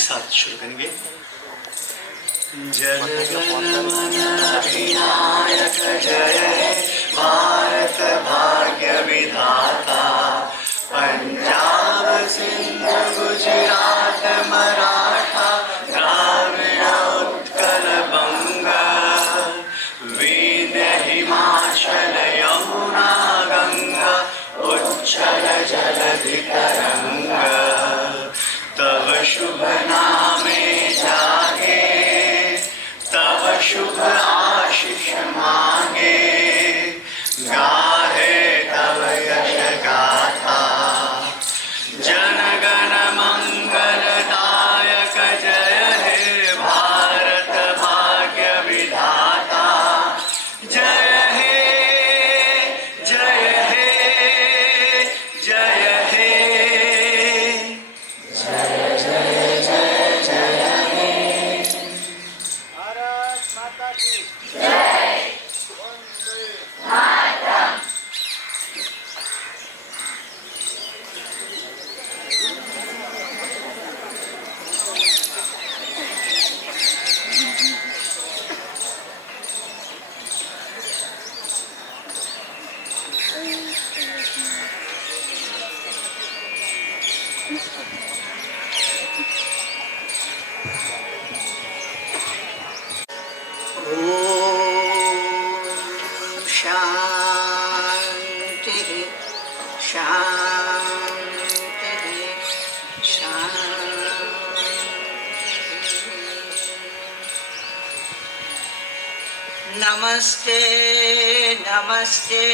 एक साथ शुरू करेंगे। जन गण मन अधिनायक जय भारत भाग्य विधाता, पंजाब सिंध गुजरात मराठा द्राविड़ उत्कल बंगा, विंध्य हिमाचल यमुना गंगा उच्चल जलधि तरंगा, तव शुभ नामे जागे तव शुभ आशीष मांगे, गाहे तव यश गाथा। जन गण मंगल दायक जय हे भारत भाग्य विधाता, जय हे जय हे जय हे जय जय जय जय हे। भारत माता की जय। वंदे मातरम। ओम शांति शांति शांति। नमस्ते नमस्ते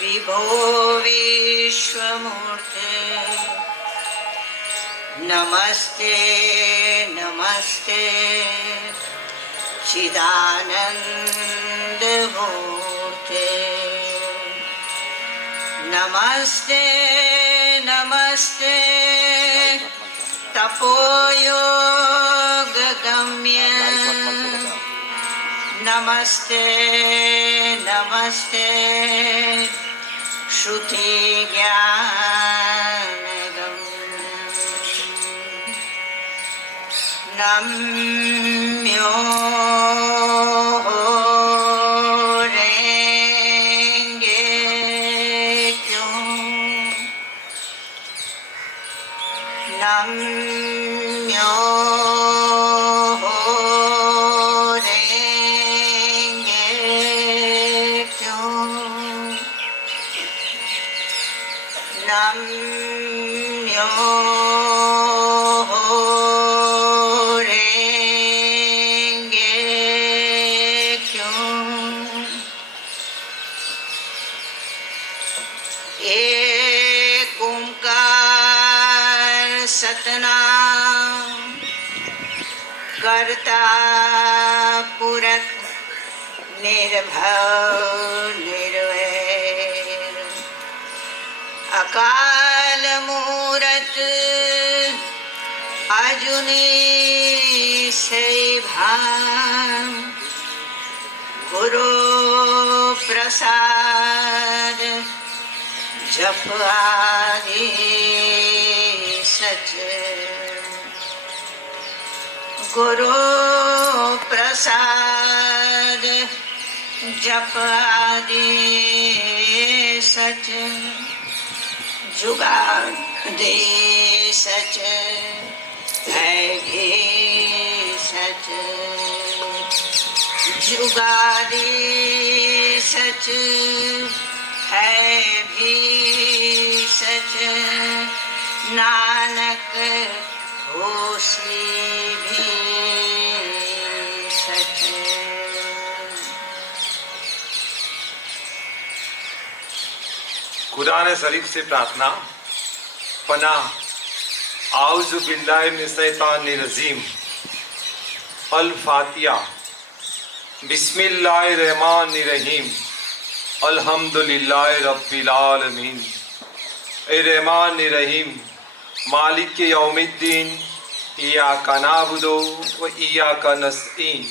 विभो विश्वमूर्ते, नमस्ते नमस्ते चिदानंद मूर्ते, नमस्ते नमस्ते तपोयोग गम्य, नमस्ते नमस्ते श्रुति ज्ञान गम्य, नम्यो रेंगे क्यों, नम्यो रेंगे क्यों, नम्यो रेंगे क्यों। एक ओंकार सतनाम करता पुरख निर्भव निर्वैर, अकाल मूरत अजुनी सैभान, गुरु प्रसाद जप आदि सच, गुरु प्रसाद जप आदि सच, जुगादि सच है भी सच, जुगादि सच है भी सच, नानक होसी भी सच। खुदा ने शरीफ से प्रार्थना, पना आउज़ु बिल्लाहि मिन शैतानिर रजीम। अल फातिहा। बिस्मिल्लाहिर रहमानिर रहीम। अल्हम्दुलिल्लाहि रब्बिल आलमीन। ए रहमान रहीम, मालिक के यौमिद्दीन, इय्याका नअबुदु व इय्याका नस्तईन,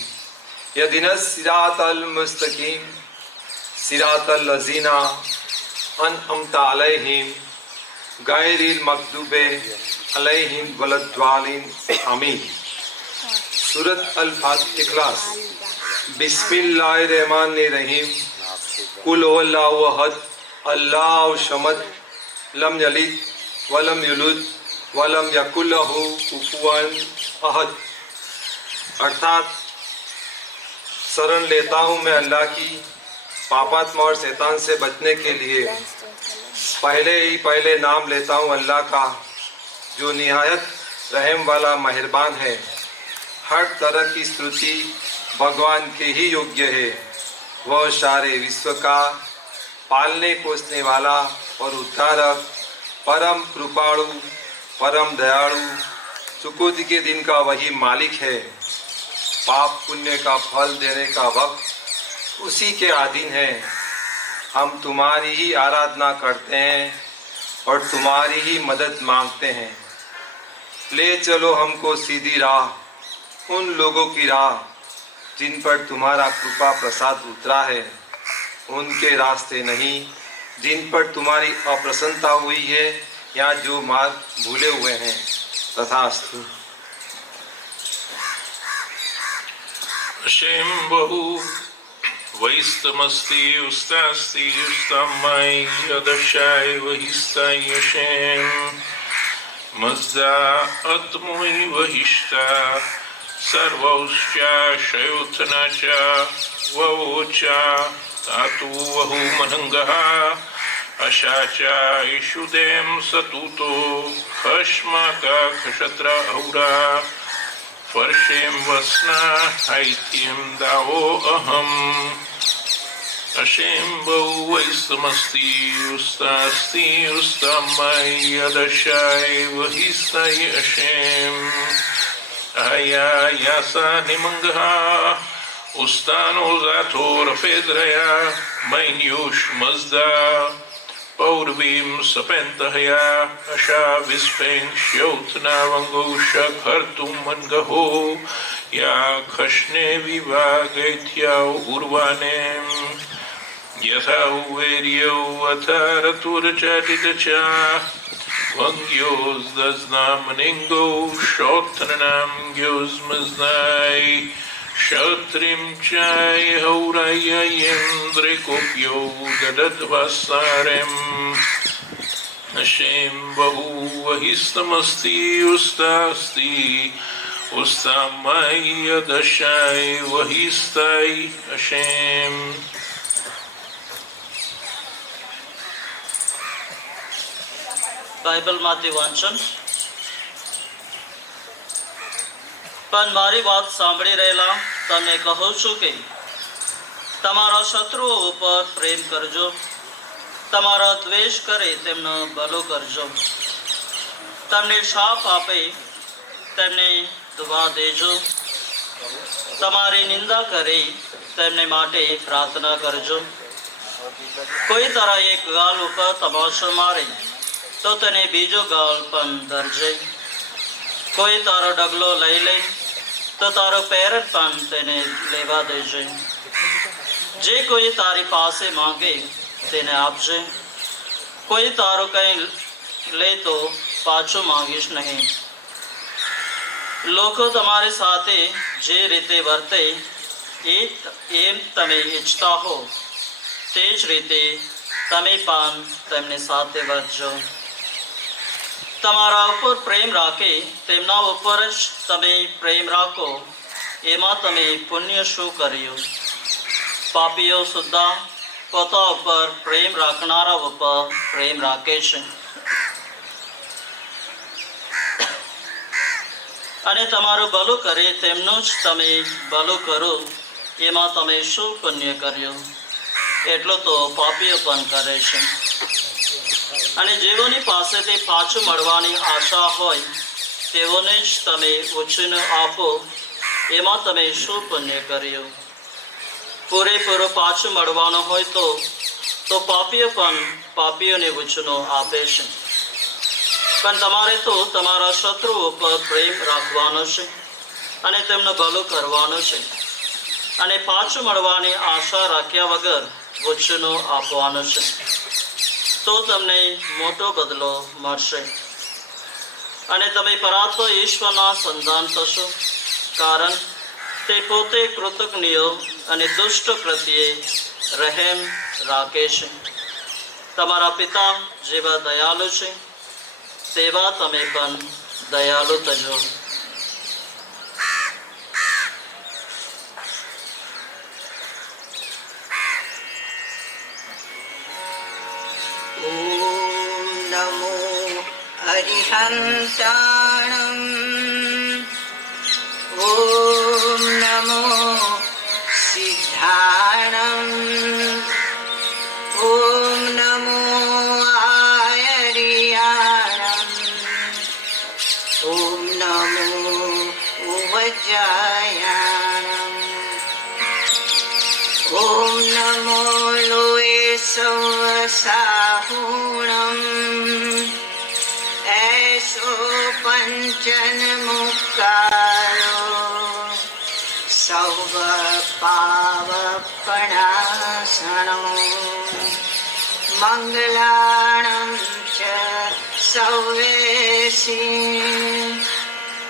यहदिनस सिरातल मुस्तकीम, सिरातल लज़ीना अनअमता अलैहिम गैरिल मग़दूबि अलैहिम वलद्दालिन आमीन। सूरत अल-इखलास। बिस्मिल्लाहिर्रहमानिर्रहीम। कुल हुवल्लाहु अहद अल्लाहु समद लम यलिद वलम युलद वलम यकुल लहू कुफुवन अहद। अर्थात शरण लेता हूँ मैं अल्लाह की पापात्मा और शैतान से बचने के लिए। पहले नाम लेता हूँ अल्लाह का जो निहायत रहम वाला मेहरबान है। हर तरह की स्तुति भगवान के ही योग्य है। वह सारे विश्व का पालने पोसने वाला और उद्धारक, परम कृपाणु, परम दयालु, चुकौती के दिन का वही मालिक है। पाप पुण्य का फल देने का वक्त उसी के अधीन है। हम तुम्हारी ही आराधना करते हैं और तुम्हारी ही मदद मांगते हैं। ले चलो हमको सीधी राह, उन लोगों की राह जिन पर तुम्हारा कृपा प्रसाद उतरा है, उनके रास्ते नहीं जिन पर तुम्हारी अप्रसन्नता हुई है या जो मार्ग भूले हुए हैं। तथास्तु। Hashem Bahu Vaistamasti Ustasti Ustamai Yadashai Vahistai Hashem Mazda Atmui Vahishta Sarvauscha Shayutanacha Vavucha Tatu Vahu Manangaha Ashacha Ishudem Satuto Khashmaka Khashatra Aura Farshim Vasna Haitim Dao Aham Hashem Bahu Vaistamasti Ustasti Ustamai Yadashai Vahistai Hashem Aya Yasa Nimangaha Ustano Zator Fedraya Mainyush Mazda Paurvim Sapentahya Asha Vispen Shotna Vangusha Khartum Mangaho Ya Khashne Vivagetya Urvanem Yatha Uveryo Ataratur Chaditacha Vangyos Daznamaningo Shotranam Gyos Maznai Shatrim Chai Hauraya Yendri Kopyo Dadadvasarem Hashem Bahu Vahistamasti Ustasti Ustamai Yadashai Vahistai Hashem બાઇબલમાંથી વાંચન. પણ મારી વાત સાંભળી રહેલા તમને કહું છું કે તમારા શત્રુઓ ઉપર પ્રેમ કરજો, તમારા દ્વેષ કરે તેમનો ભલો કરજો, તમને શાપ આપે તેમને દુઆ દેજો, તમારી નિંદા કરે તેમને માટે પ્રાર્થના કરજો. કોઈ તારા એક ગાલ ઉપર તમાશો મારે તો તેને બીજો ગાલ પણ ધરજે. કોઈ તારો ડગલો લઈ લે તો તારો પેર પણ તેને લેવા દેજે. જે કોઈ તારી પાસે માંગે તેને આપજે. કોઈ તારું કંઈ લે તો પાછું માંગીશ નહીં. લોકો તમારી સાથે જે રીતે વર્તે એમ તમે ઈચ્છતા હો તે જ રીતે તમે પણ તેમની સાથે વર્તજો. તમારા ઉપર પ્રેમ રાખે તેમના ઉપર જ તમે પ્રેમ રાખો, એમાં તમે પુણ્ય શું કર્યું? પાપીઓ સુદ્ધા પોતા ઉપર પ્રેમ રાખનારા ઉપર પ્રેમ રાખે છે. અને તમારું ભલું કરે તેમનું જ તમે ભલું કરો, એમાં તમે શું પુણ્ય કર્યું? એટલું તો પાપીઓ પણ કરે છે. અને જેઓની પાસેથી પાછું મળવાની આશા હોય તેઓને જ તમે ઉછીને આપો, એમાં તમે શું પુણ્ય કર્યું? પૂરેપૂરું પાછું મળવાનું હોય તો પાપીઓ પણ પાપીઓને ઉછીનો આપે છે. પણ તમારે તો તમારા શત્રુઓ પર પ્રેમ રાખવાનો છે અને તેમનું ભલું કરવાનું છે, અને પાછું મળવાની આશા રાખ્યા વગર ઉછીનો આપવાનો છે, તો તમને મોટો બદલો મળશે. અને તમે પરાત્પર ઈશ્વરના સંતાન થશો, કારણ તે પોતે કૃતજ્ઞ અને દુષ્ટ પ્રત્યે રહેમ રાખે છે. તમારા પિતા જેવા દયાળુ છે તેવા તમે પણ દયાળુ થજો. नमो अरिहन्ताणम् ॐ नमो सिद्धाणम् ॐ नमो आयर्याणम् ॐ नमो उवज्जायाणम् ॐ नमो लोये सवसाहुणम् ऐसो पंचन मुक्कारो सौव पावपणासनो मंगलाणं च सौवेसि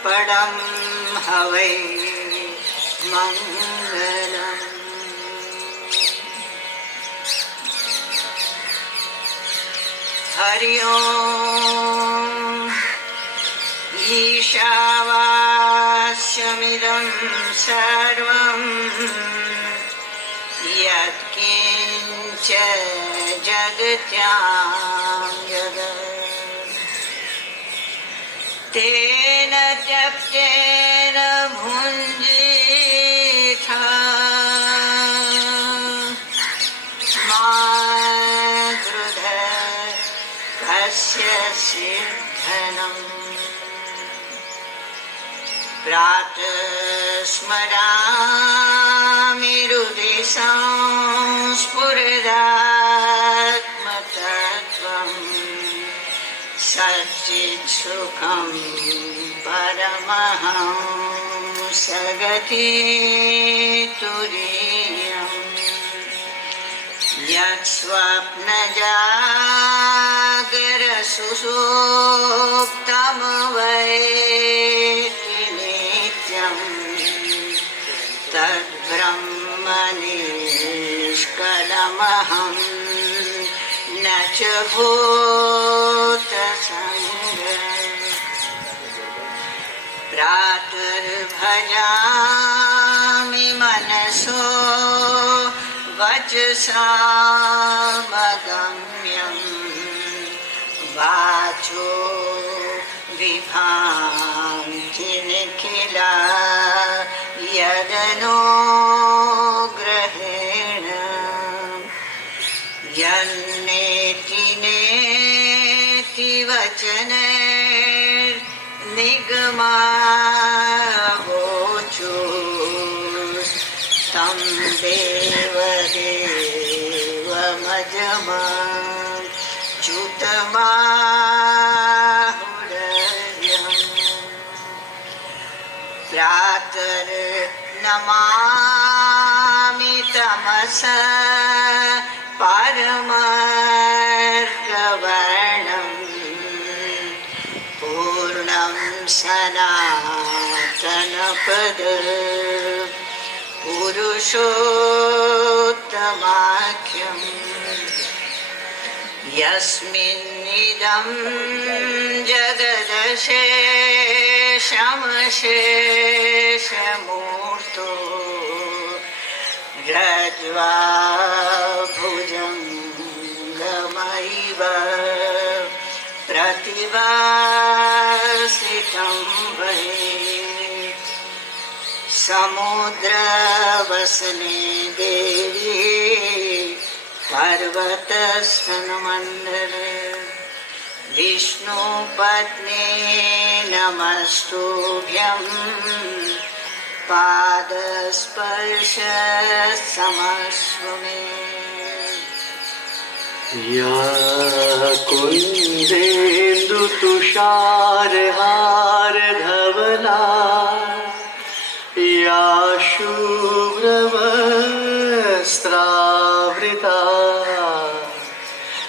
पडं हवै मंगलम्. हरि ओम ईशावास्यमिदं सर्वं यत्किञ्च जगत्यां जगत् तेन त्यक्तेन भुञ्जीथा सिद्धनम्. प्रातः स्मरामि हृदि संस्फुरदात्मतत्त्वं सच्चित्सुखं परमहंसगतितुरीयम्. यत्स्वप्नजागरसुषुप्तमवैति नित्यं तद्ब्रह्म निष्कलमहं न च भूतसङ्गः. प्रातर्भजामि मनसो वचसामगम्यं वाचो विभान्ति निखिला यदनुग्रहेण. यन्नेति नेति वचनैर्निगमावोचो तं देवदेवमजमाच्युतमाहुरयम्. प्रातर्नमामि तमस परमार्गवर्णम् पूर्णं सनातनपद पुरुषोत्तमाख्यम्. यस्मिन्निदं जगदशेषमशेषमूर्तो रज्वा भुजङ्गमैव प्रतिभासितं वै. समुद्रवसने देवी पर्वतस्तनमण्डले विष्णुपत्नी नमस्तुभ्यं पादस्पर्श समस्व मे. या कुन्देन्दुतुषारहारधवला या शुभ्रवस्त्रावृता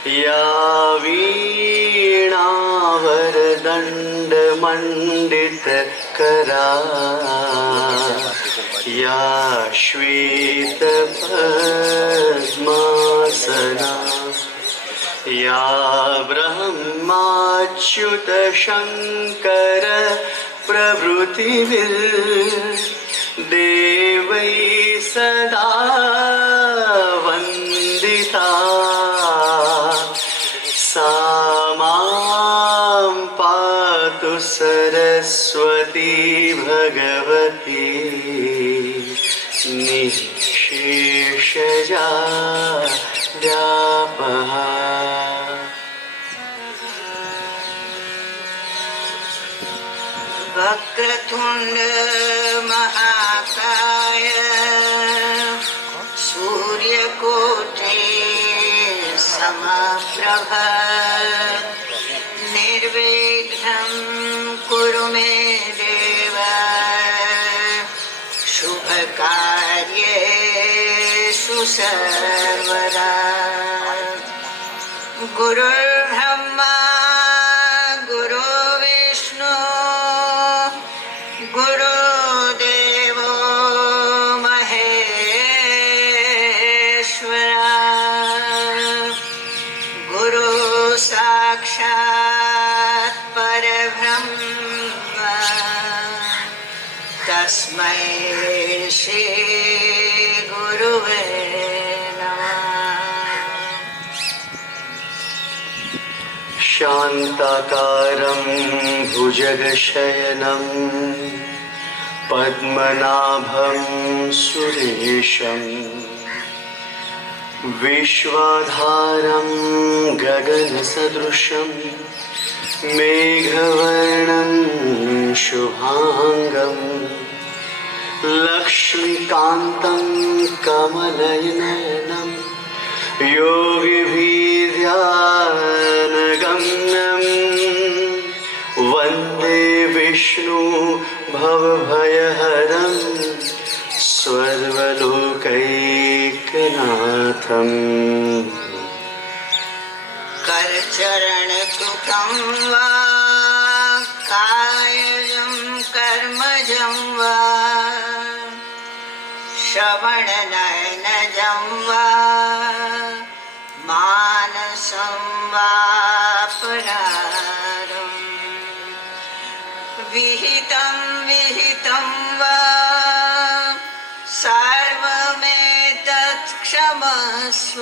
या वीणावरदण्ड मंडित करा या श्वेत पद्मासना या ब्रह्माच्युत शंकर प्रभृतिभिर् देवै सदा वन्दिता सा मां पातु सरस्वती भगवती निःशेषजा व्यापहा। वक्रतुंड महाकाय सूर्यकोटि समप्रभ निर्विघ्नं कुरु मे देव शुभकार्येषु सर्वदा। गुरुर्ब्रह्मा गुरुर्विष्णु गुरुदेवो महेश्वरा गुरु साक्षात् परब्रह्म तस्मै श्री गुरुवे नमः। शान्ताकारं भुजगशयनं पद्मनाभं सुरेशं विश्वाधारं गगनसदृशं मेघवर्णं शुभांगं लक्ष्मीकान्तं कमलनयनं योगिभिर्ध्यानगम्यं वन्दे विष्णु भवभयहरं सर्वलोकैकनाथम्। करचरणकृतं वा कायजं कर्मजं वा श्रवणनयनजं वा मानसं वा पुराणं विहितं विहितं वा सर्वमेतत् क्षमस्व।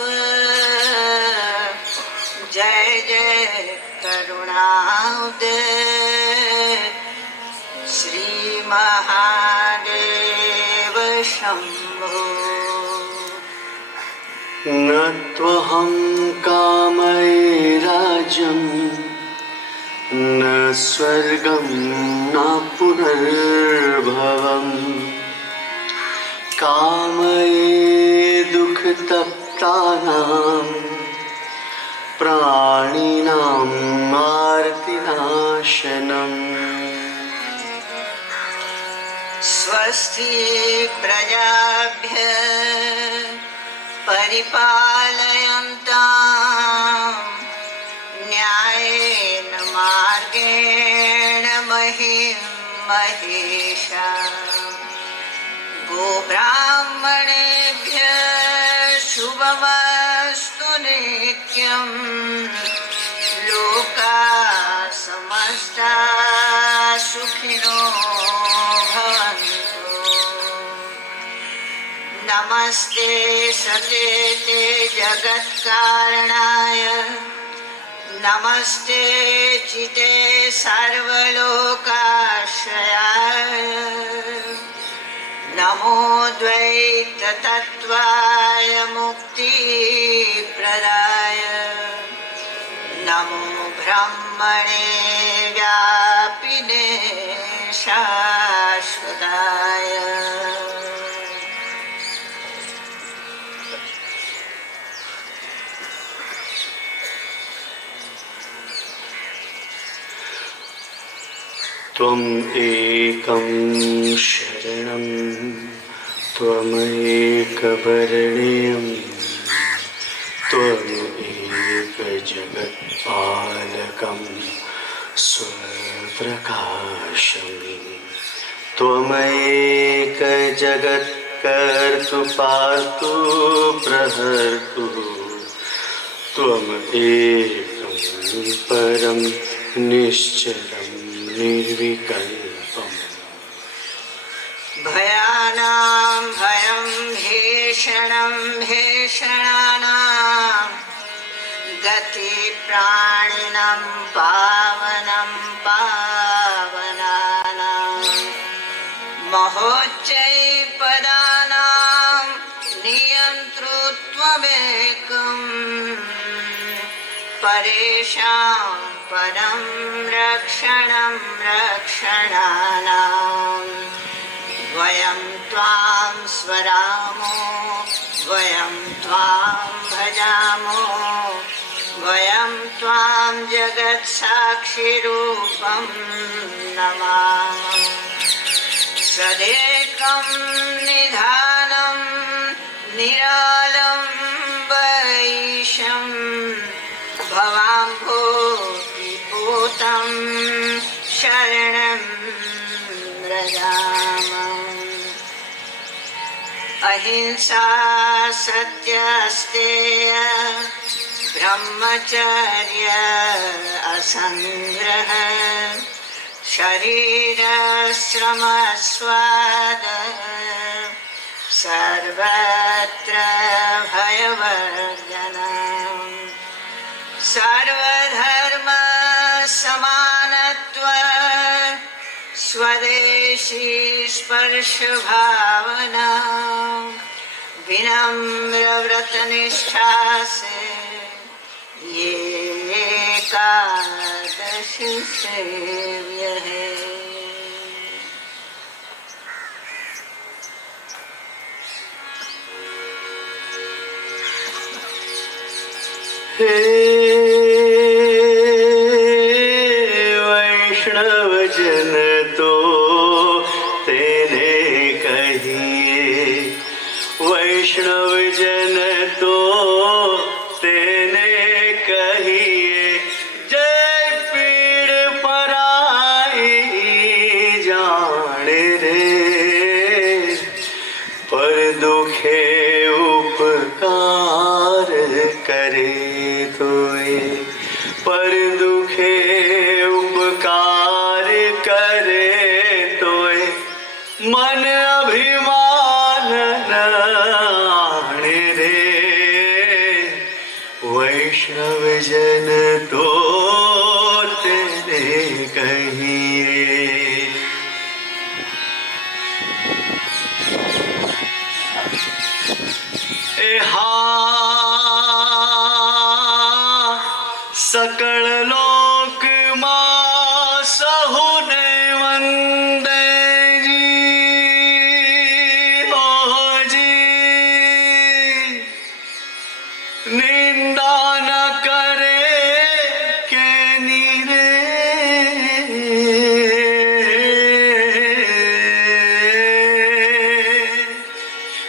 जय जय करुणाउदय श्री महादेव शंभो। न त्वहं कामैराज्यं न स्वर्गं न पुनर्भवम् कामये दुःखतप्तानां प्राणिनां आर्तिनाशनम्। स्वस्ति प्रजाभ्यः परिपालयन्तां न्यायेन मार्गेण महीं महिषाः। गोब्राह्मणेभ्यः शुभमस्तु नित्यं लोकाः समस्ताः सुखिनो भवन्तु। नमस्ते सतेते जगत्कारणाय नमस्ते चिते सर्वलोकाश्रयाय नमो द्वैततत्त्वाय मुक्तिप्रदाय नमो ब्रह्मणे व्यापिने शाश्वताय। त्वम् एकं शरणं त्वमेकवरणीयं त्वमेकजगत्पालकं स्वप्रकाशम् त्वमेक जगत्कर्तृ पार्तु प्रहर्तु त्वमेकं परं निश्चलं निर्विकल्पम् भयानां भयं भीषणं भीषणानां गति प्राणिनं पावनं पावनानां महोच्चैपदानां नियन्तृत्वमेकम् परेषां परं रक्षणं रक्षणानाम् वयं त्वां स्वरामो वयं त्वां भजामो वयं त्वां जगत्साक्षिरूपं नमामः सदेकं निधानं निरालम्बैशं भवाम्भोतिपूतं शरणं अहिंसा सत्यस्तेय ब्रह्मचर्य असंग्रह शरीरश्रमस्वाद सर्वत्र भयवर्जनम् सर्वधर्म समानत्व स्वदेशी स्पर्श भावना विनम्र व्रत निष्ठा से ये एकादशी सेव्य है। हे वैष्णव जन तो तेने कहिए वैष्णव जन तो तेने कहिए जय पीड़ पराई जाने रे पर दुखे उपकार करे पर दुखे उपकार करे तोय मन अभिमान नाणे रे वैष्णव जन तो तेने कहिए। सकल लोक मां सहुने वंदे जी ओ जी निंदा न करे के नीरे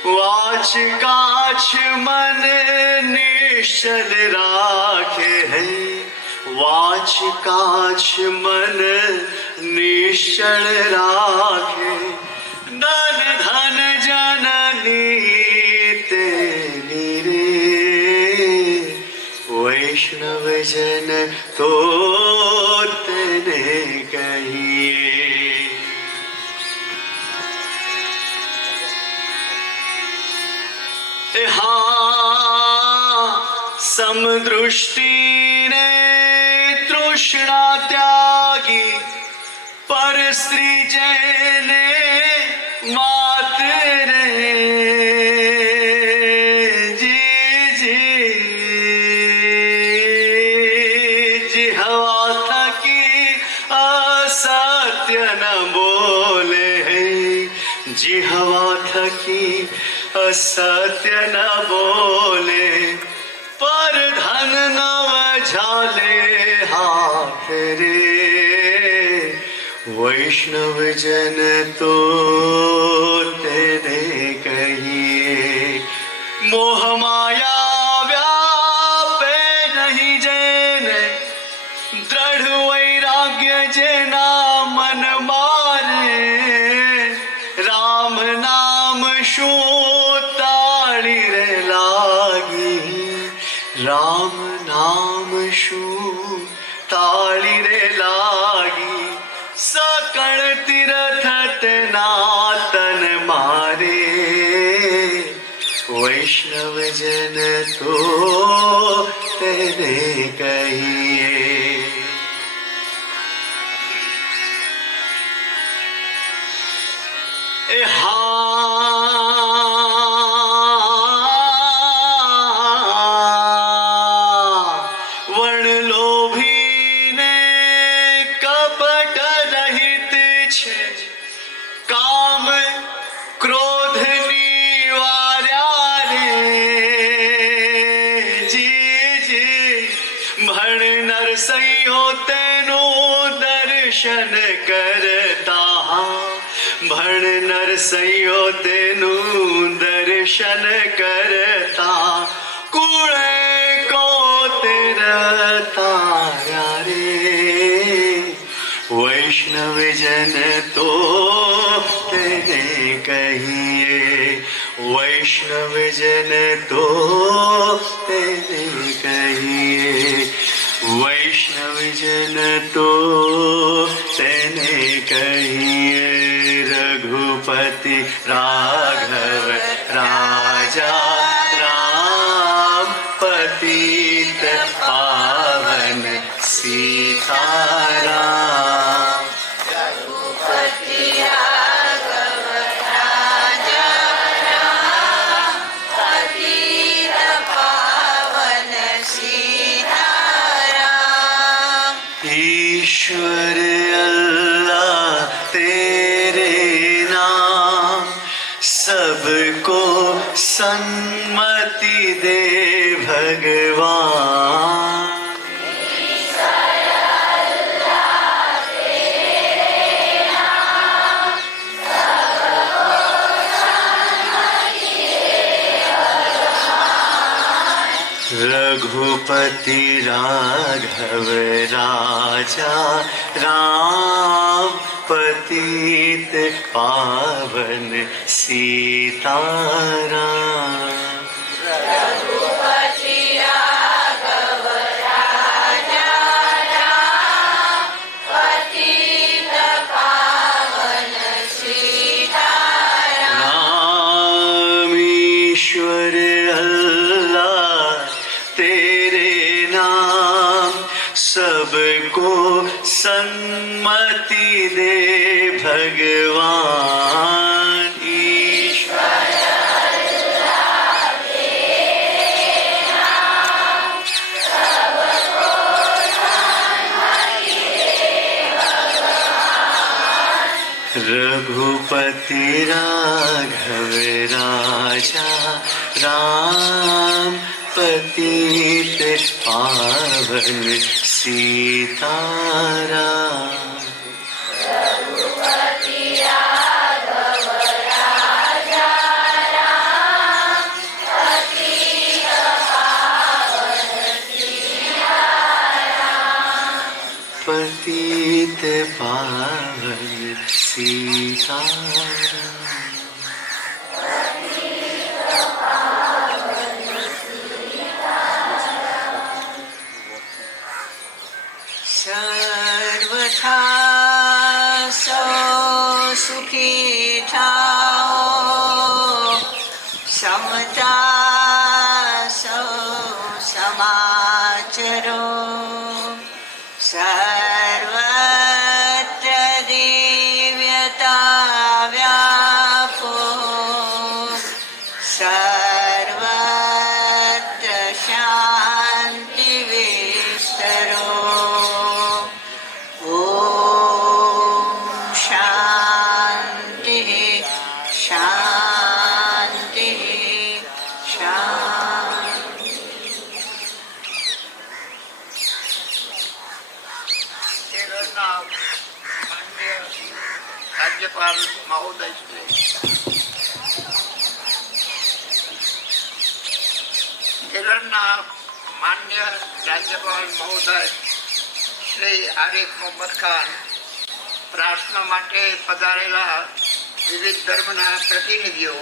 वाच काछ मन निश्चल राखे है वाच काछ मन निश्चल राखे धन धन जननी तेनी रे वैष्णव जन तो तेने कहिए। समदृष्टि ने तृष्णा त्यागी पर श्री जैने मात रे जी जी जी हवा थकी असत्य न बोले जी हवा थकी असत्य न बोले पर धन नव झाले हाथ रे वैष्णव जन तो तेने कहिए। मोह माया व्यापे नहीं जैन दृढ़ वैराग्य लाग्य जना मन मारे राम नाम शू ताड़ी रे लागी राम नाम शू ताड़ी रे लागी सकल तीर्थ नातन मारे वैष्णव जन तो तेरे कहिए। वर्ण लोभी ने कपट रहित छे काम क्रोध निवार्या रे जी जी भण नरसैयो तेनो दर्शन करता भण नरसैयो तेनु दर्शन करता कुड़े को तेरा तारा रे वैष्णव जन तो तेने कहिए वैष्णव जन तो तेने कहिए वैष्णव जन तो तेने कहिए। रघुपति राघव राजा राम पतित पावन सीताराम ईश्वर अल्लाह तेरे नाम सबको सन्मति दे भगवान रघुपति राघव राजा राम पतित पावन सीताराम राम ईश्वर अल्लाह तेरे नाम सबको सन्मति दे भगवान ईश्वर रघुपति राघव राजा राम पतित पावन सीताराम पतित पावन सीताराम सर्वथा सो सुखी ठाओ समता सो समाचरो सर्वत्र दिव्यता व्यापो सर्वत्र शान्ति विस्तरो ॐ शान्तिः शान्तिः शान्तिः। केरळના માનનીય રાજ્યપાલ મહોદય શ્રી કેરળના માન્ય રાજ્યપાલ મહોદય શ્રી આરિફ મોહમ્મદ ખાન, પ્રાર્થના માટે પધારેલા વિવિધ ધર્મના પ્રતિનિધિઓ,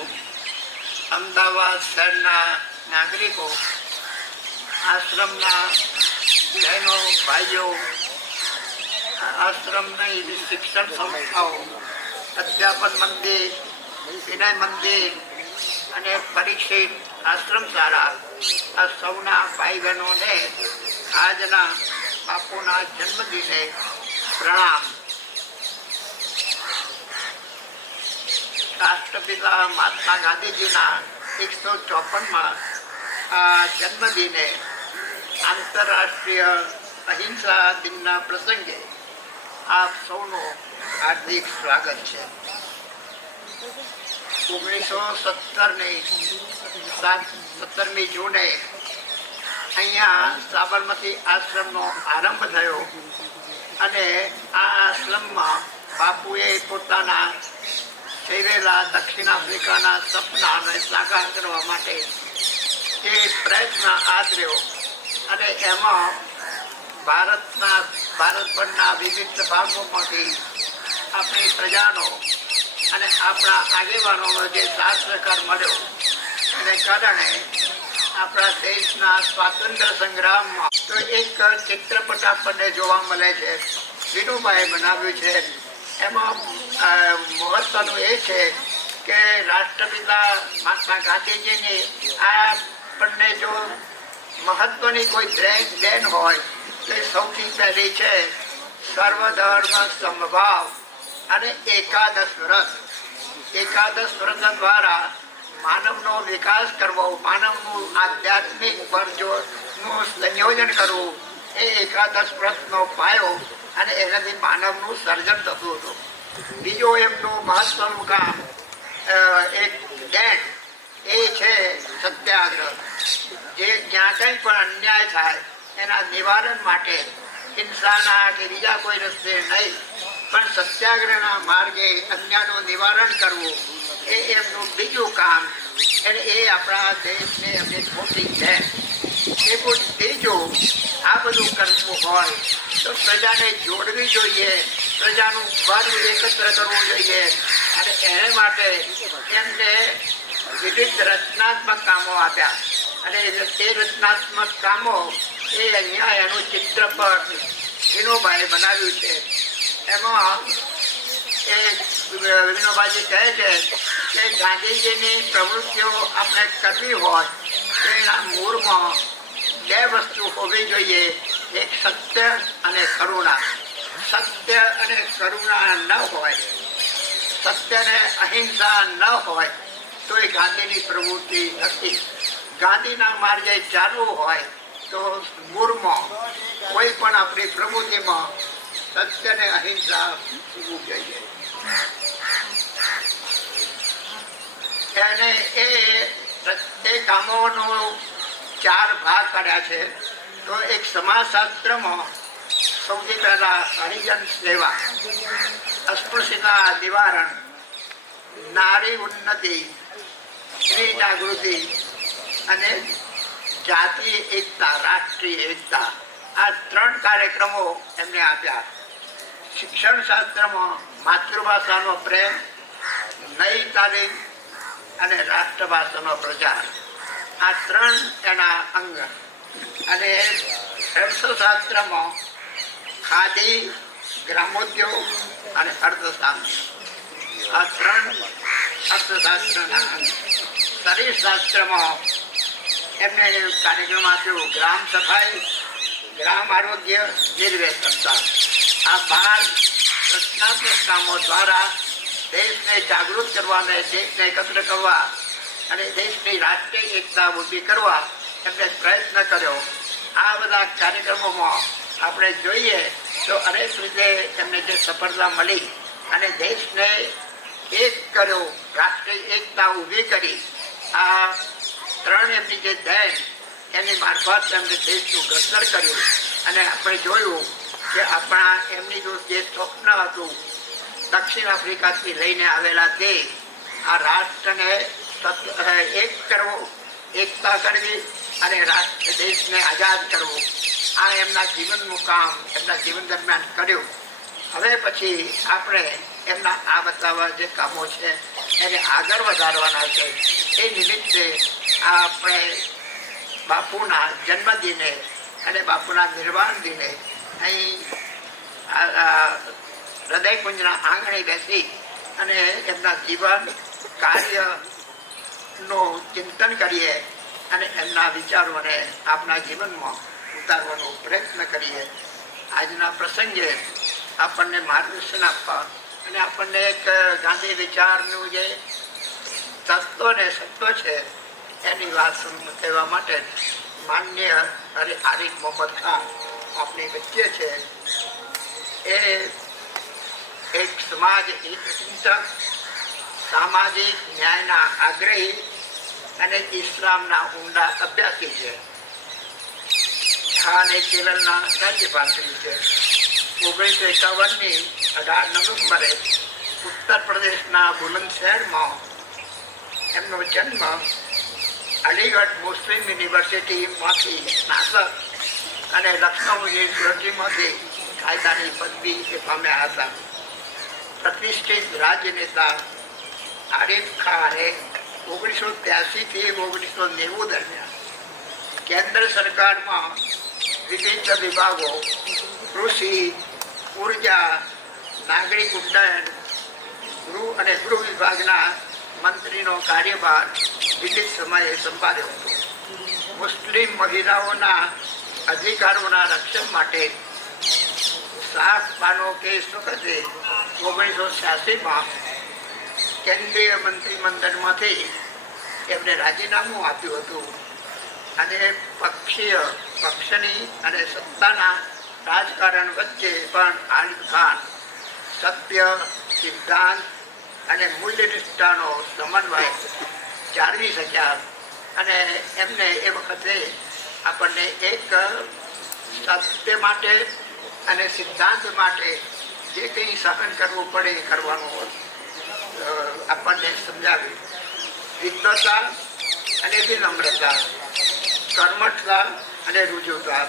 અમદાવાદ શહેરના નાગરિકો, આશ્રમના બહેનો ભાઈઓ, આશ્રમની શિક્ષણ સંસ્થાઓ, અધ્યાપન મંદિર, વિનય મંદિર અને પરીક્ષિત આશ્રમ શાળા, આ સૌના ભાઈ બહેનોને આજના બાપુના જન્મદિને પ્રણામ. રાષ્ટ્રપિતા મહાત્મા ગાંધીજીના 154માં આ જન્મદિને આંતરરાષ્ટ્રીય અહિંસા દિનના પ્રસંગે આપ સૌનું હાર્દિક સ્વાગત છે. 1917ની જૂને અહીંયા સાબરમતી આશ્રમનો આરંભ થયો અને આ આશ્રમમાં બાપુએ પોતાના સેવેલા દક્ષિણ આફ્રિકાના સપનાને સાકાર કરવા માટે એ પ્રયત્ન આદર્યો અને એમાં ભારતભરના વિવિધ ભાગોમાંથી આપણી પ્રજાનો અને આપણા આગેવાનોનો જે સાથ સહકાર મળ્યો એને કારણે આપણા દેશના સ્વાતંત્ર્ય સંગ્રામમાં તો એક ચિત્રપટ આપણને જોવા મળે છે, વિનોબાએ બનાવ્યું છે. એમાં મહત્વનું એ છે કે રાષ્ટ્રપિતા મહાત્મા ગાંધીજીની આપણને જો મહત્વની કોઈ દેન હોય તો એ સૌથી પહેલી છે સર્વધર્મ સમભાવ અને એકાદશ વ્રત. એકાદશ વ્રત દ્વારા માનવનો વિકાસ કરવો, માનવનું આધ્યાત્મિક ફરજોનું સંયોજન કરવું એ એકાદશ વ્રતનો પાયો અને એનાથી માનવનું સર્જન થતું હતું. બીજો એમનું મહત્વનું કામ એક દેન એ છે સત્યાગ્રહ. જે જ્યાં કંઈ પણ અન્યાય થાય એના નિવારણ માટે હિંસાના કે બીજા કોઈ રસ્તે નહીં પણ સત્યાગ્રહના માર્ગે અન્યાયનું નિવારણ કરવું એ એમનું બીજું કામ. અને એ આપણા દેશને એમની મોટી છે. એ ત્રીજું, આ બધું કરવું હોય તો પ્રજાને જોડવી જોઈએ, પ્રજાનું બળ એકત્ર કરવું જોઈએ અને એને માટે એમને વિવિધ રચનાત્મક કામો આપ્યા અને એ રચનાત્મક કામો એ અહીંયા એનું ચિત્રપટ વિનોબાએ બનાવ્યું છે. એમાં એ વિનોબાજી કહે છે કે ગાંધીજીની પ્રવૃત્તિઓ આપણે કરવી હોય તો એના મૂળમાં બે વસ્તુ હોવી જોઈએ, એક સત્ય અને કરુણા. સત્ય અને કરુણા ન હોય, સત્ય અને અહિંસા ન હોય તો એ ગાંધીની પ્રવૃત્તિ નથી. ગાંધીના માર્ગે ચાલવું હોય તો મૂળમાં કોઈ પણ આપણી પ્રવૃત્તિમાં સત્ય અને અહિંસા હોવું જોઈએ. એને એ કામોનો 4 ભાગ કર્યા છે. તો એક સમાજશાસ્ત્રમાં સૌથી પહેલા હરિજન સેવા, અસ્પૃશ્યતા નિવારણ, નારી ઉન્નતિ, સ્ત્રી જાગૃતિ અને જાતીય એકતા, રાષ્ટ્રીય એકતા, આ 3 કાર્યક્રમો એમને આપ્યા. શિક્ષણ શાસ્ત્રમાં માતૃભાષાનો પ્રેમ, નઈ તાલીમ અને રાષ્ટ્રભાષાનો પ્રચાર, આ 3 એના અંગ. અને અર્થશાસ્ત્રમાં ખાદી, ગ્રામોદ્યોગ અને અર્થશાસ્ત્ર, આ 3 અર્થશાસ્ત્રના અંગ. શરીરશાસ્ત્રમાં એમને કાર્યક્રમ આપ્યો ગ્રામ સફાઈ, ગ્રામ આરોગ્ય, નિર્વેશનતા. આ 12 રચનાત્મક કામો દ્વારા દેશને જાગૃત કરવા અને દેશને એકત્ર કરવા અને દેશની રાષ્ટ્રીય એકતા ઊભી કરવા એમને પ્રયત્ન કર્યો. આ બધા કાર્યક્રમોમાં આપણે જોઈએ તો અનેક રીતે એમને જે સફળતા મળી અને દેશને એક કર્યો, રાષ્ટ્રીય એકતા ઊભી કરી. આ 3 એમની જે દેન એની મારફત એમને દેશનું ઘડતર કર્યું અને આપણે જોયું કે આપણા એમની જે સ્વપ્ન હતું દક્ષિણ આફ્રિકાથી લઈને આવેલા તે આ રાષ્ટ્રને એક કરવો, એકતા કરવી અને દેશને આઝાદ કરવો, આ એમના જીવનનું કામ એમના જીવન દરમિયાન કર્યું. હવે પછી આપણે એમના આ બતાવવા જે કામો છે એને આગળ વધારવાના છે. એ નિમિત્તે આપણે બાપુના જન્મદિને અને બાપુના નિર્વાણ દિને અહીં હૃદયકુંજના આંગણે બેસી અને એમના જીવન કાર્યનું ચિંતન કરીએ અને એમના વિચારોને આપણા જીવનમાં ઉતારવાનો પ્રયત્ન કરીએ. આજના પ્રસંગે આપણને માર્ગદર્શન આપવા અને આપણને એક ગાંધી વિચારનું જે તત્વ ને સત્વ છે એની વાત કહેવા માટે માન્ય આરિફ મોહમ્મદ ખાન આપણી વચ્ચે છે. એ એક સમાજ હિતચિંતક, સામાજિક ન્યાયના આગ્રહી અને ઇસ્લામના ઊંડા અભ્યાસી છે. હાલ એ કેરળના રાજ્યપાલશ્રી છે. 1951ની 18 નવેમ્બરે ઉત્તર પ્રદેશના બુલંદશહેરમાં એમનો જન્મ. અલીગઢ મુસ્લિમ યુનિવર્સિટીમાંથી સ્નાતક અને લખનઉ યુનિવર્સિટીમાંથી કાયદાની પદવી એ પામ્યા હતા. પ્રતિષ્ઠિત રાજનેતા આરિફ ખાને 1983થી 1990 દરમિયાન કેન્દ્ર સરકારમાં વિવિધ વિભાગો કૃષિ, ઉર્જા, નાગરિક ઉડ્ડયન, ગૃહ અને ગૃહ વિભાગના મંત્રીનો કાર્યભાર વિવિધ સમયે સંભાળ્યો હતો. મુસ્લિમ મહિલાઓના અધિકારોના રક્ષણ માટે સાફ બાનો કેસ વખતે 1986માં કેન્દ્રીય મંત્રીમંડળમાંથી એમને રાજીનામું આપ્યું હતું અને પક્ષની અને સત્તાના રાજકારણ વચ્ચે પણ આરિફ ખાન સત્ય, સિદ્ધાંત અને મૂલ્યનિષ્ઠાનો સમન્વય જાળવી શક્યા. અને એમને એ વખતે આપણને એક સત્ય માટે અને સિદ્ધાંત માટે જે કંઈ સહન કરવું પડે એ કરવાનું આપણને સમજાવ્યું. વિદ્વતા અને વિનમ્રતા, કર્મઠતા અને રુજુતા,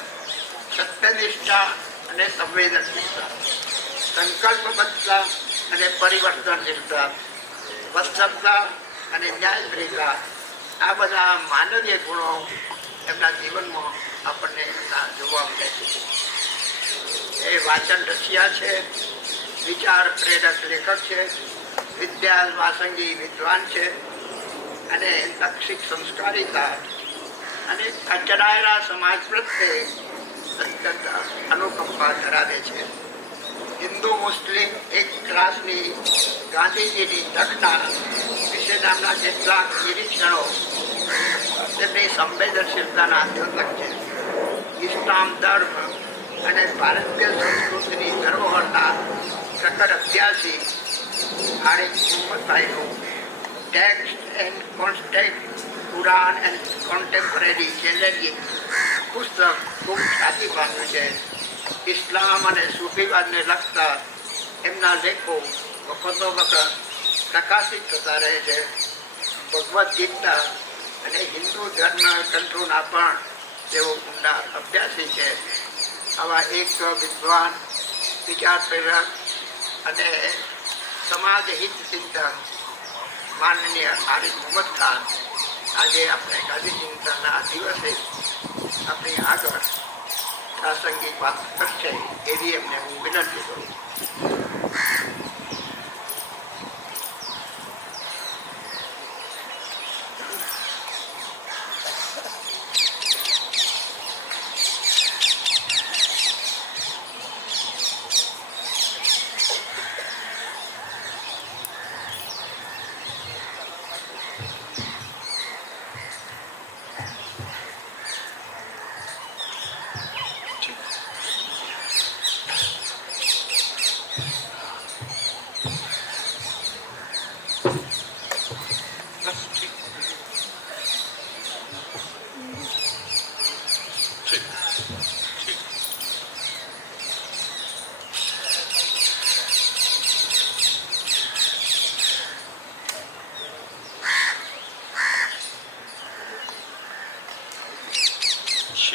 સત્યનિષ્ઠા અને સંવેદનશીલતા, સંકલ્પબદ્ધતા અને પરિવર્તનશીલતા, વત્સલતા અને ન્યાયપ્રિયતા, આ બધા માનવીય ગુણો એમના જીવનમાં આપણને જોવા મળે છે. એ વાચન રસિયા છે, વિચાર પ્રેરક લેખક છે, વિદ્યા વાસંગી વિદ્વાન છે અને લક્ષિત સંસ્કારિતા અને કચડાયેલા સમાજ પ્રત્યે અત્યંત અનુકંપા ધરાવે છે. હિન્દુ મુસ્લિમ એક ક્લાસની ગાંધીજીની ઘટના વિશે નામના કેટલાક નિરીક્ષણો તેમની સંવેદનશીલતાના દ્યોતક છે. ઇસ્લામ ધર્મ અને ભારતીય સંસ્કૃતિની ધરોહરના પ્રખર અભ્યાસી આરિફ મોહમ્મદભાઈનું text and context Quran and contemporary challenging પુસ્તક ખૂબ ખ્યાતિ પામ્યું છે. ઇસ્લામ અને સૂફીવાદને લગતા એમના લેખો વખતો વખત પ્રકાશિત થતા રહે છે. ભગવદ્ ગીતા અને હિન્દુ ધર્મ ગ્રંથોના પણ તેઓ ઊંડા અભ્યાસી છે. આવા એક વિદ્વાન, વિચાર પ્રેરક અને સમાજ હિત ચિંતક માનનીય આરિફ મોહમ્મદ ખાન આજે આપણે ગાંધી ચિંતનના દિવસે આપણી આગળ પ્રાસંગિક વાત કરશે એવી એમને હું વિનંતી કરું.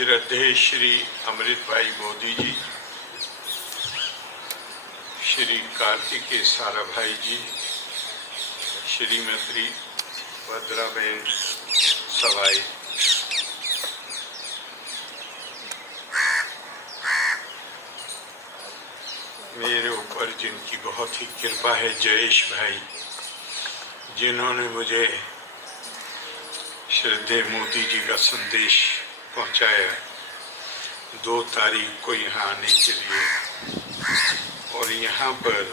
श्रद्धेय श्री अमृत भाई मोदी जी, श्री कार्तिकेय साराभाई जी, श्रीमती भद्राबेन सवाई, मेरे ऊपर जिनकी बहुत ही कृपा है, जयेश भाई, जिन्होंने मुझे श्रद्धेय मोदी जी का संदेश पहुंचाया 2 तारीख को यहाँ आने के लिए। और यहाँ पर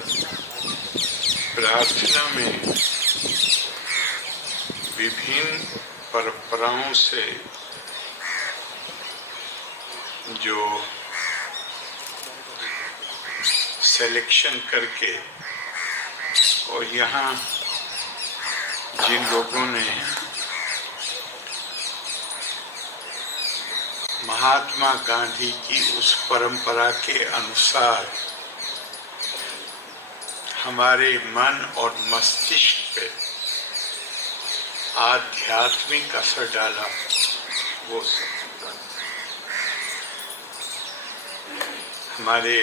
प्रार्थना में विभिन्न परंपराओं से जो सिलेक्शन करके और यहाँ जिन लोगों ने महात्मा गांधी की उस परंपरा के अनुसार हमारे मन और मस्तिष्क पे आध्यात्मिक असर डाला, वो हमारे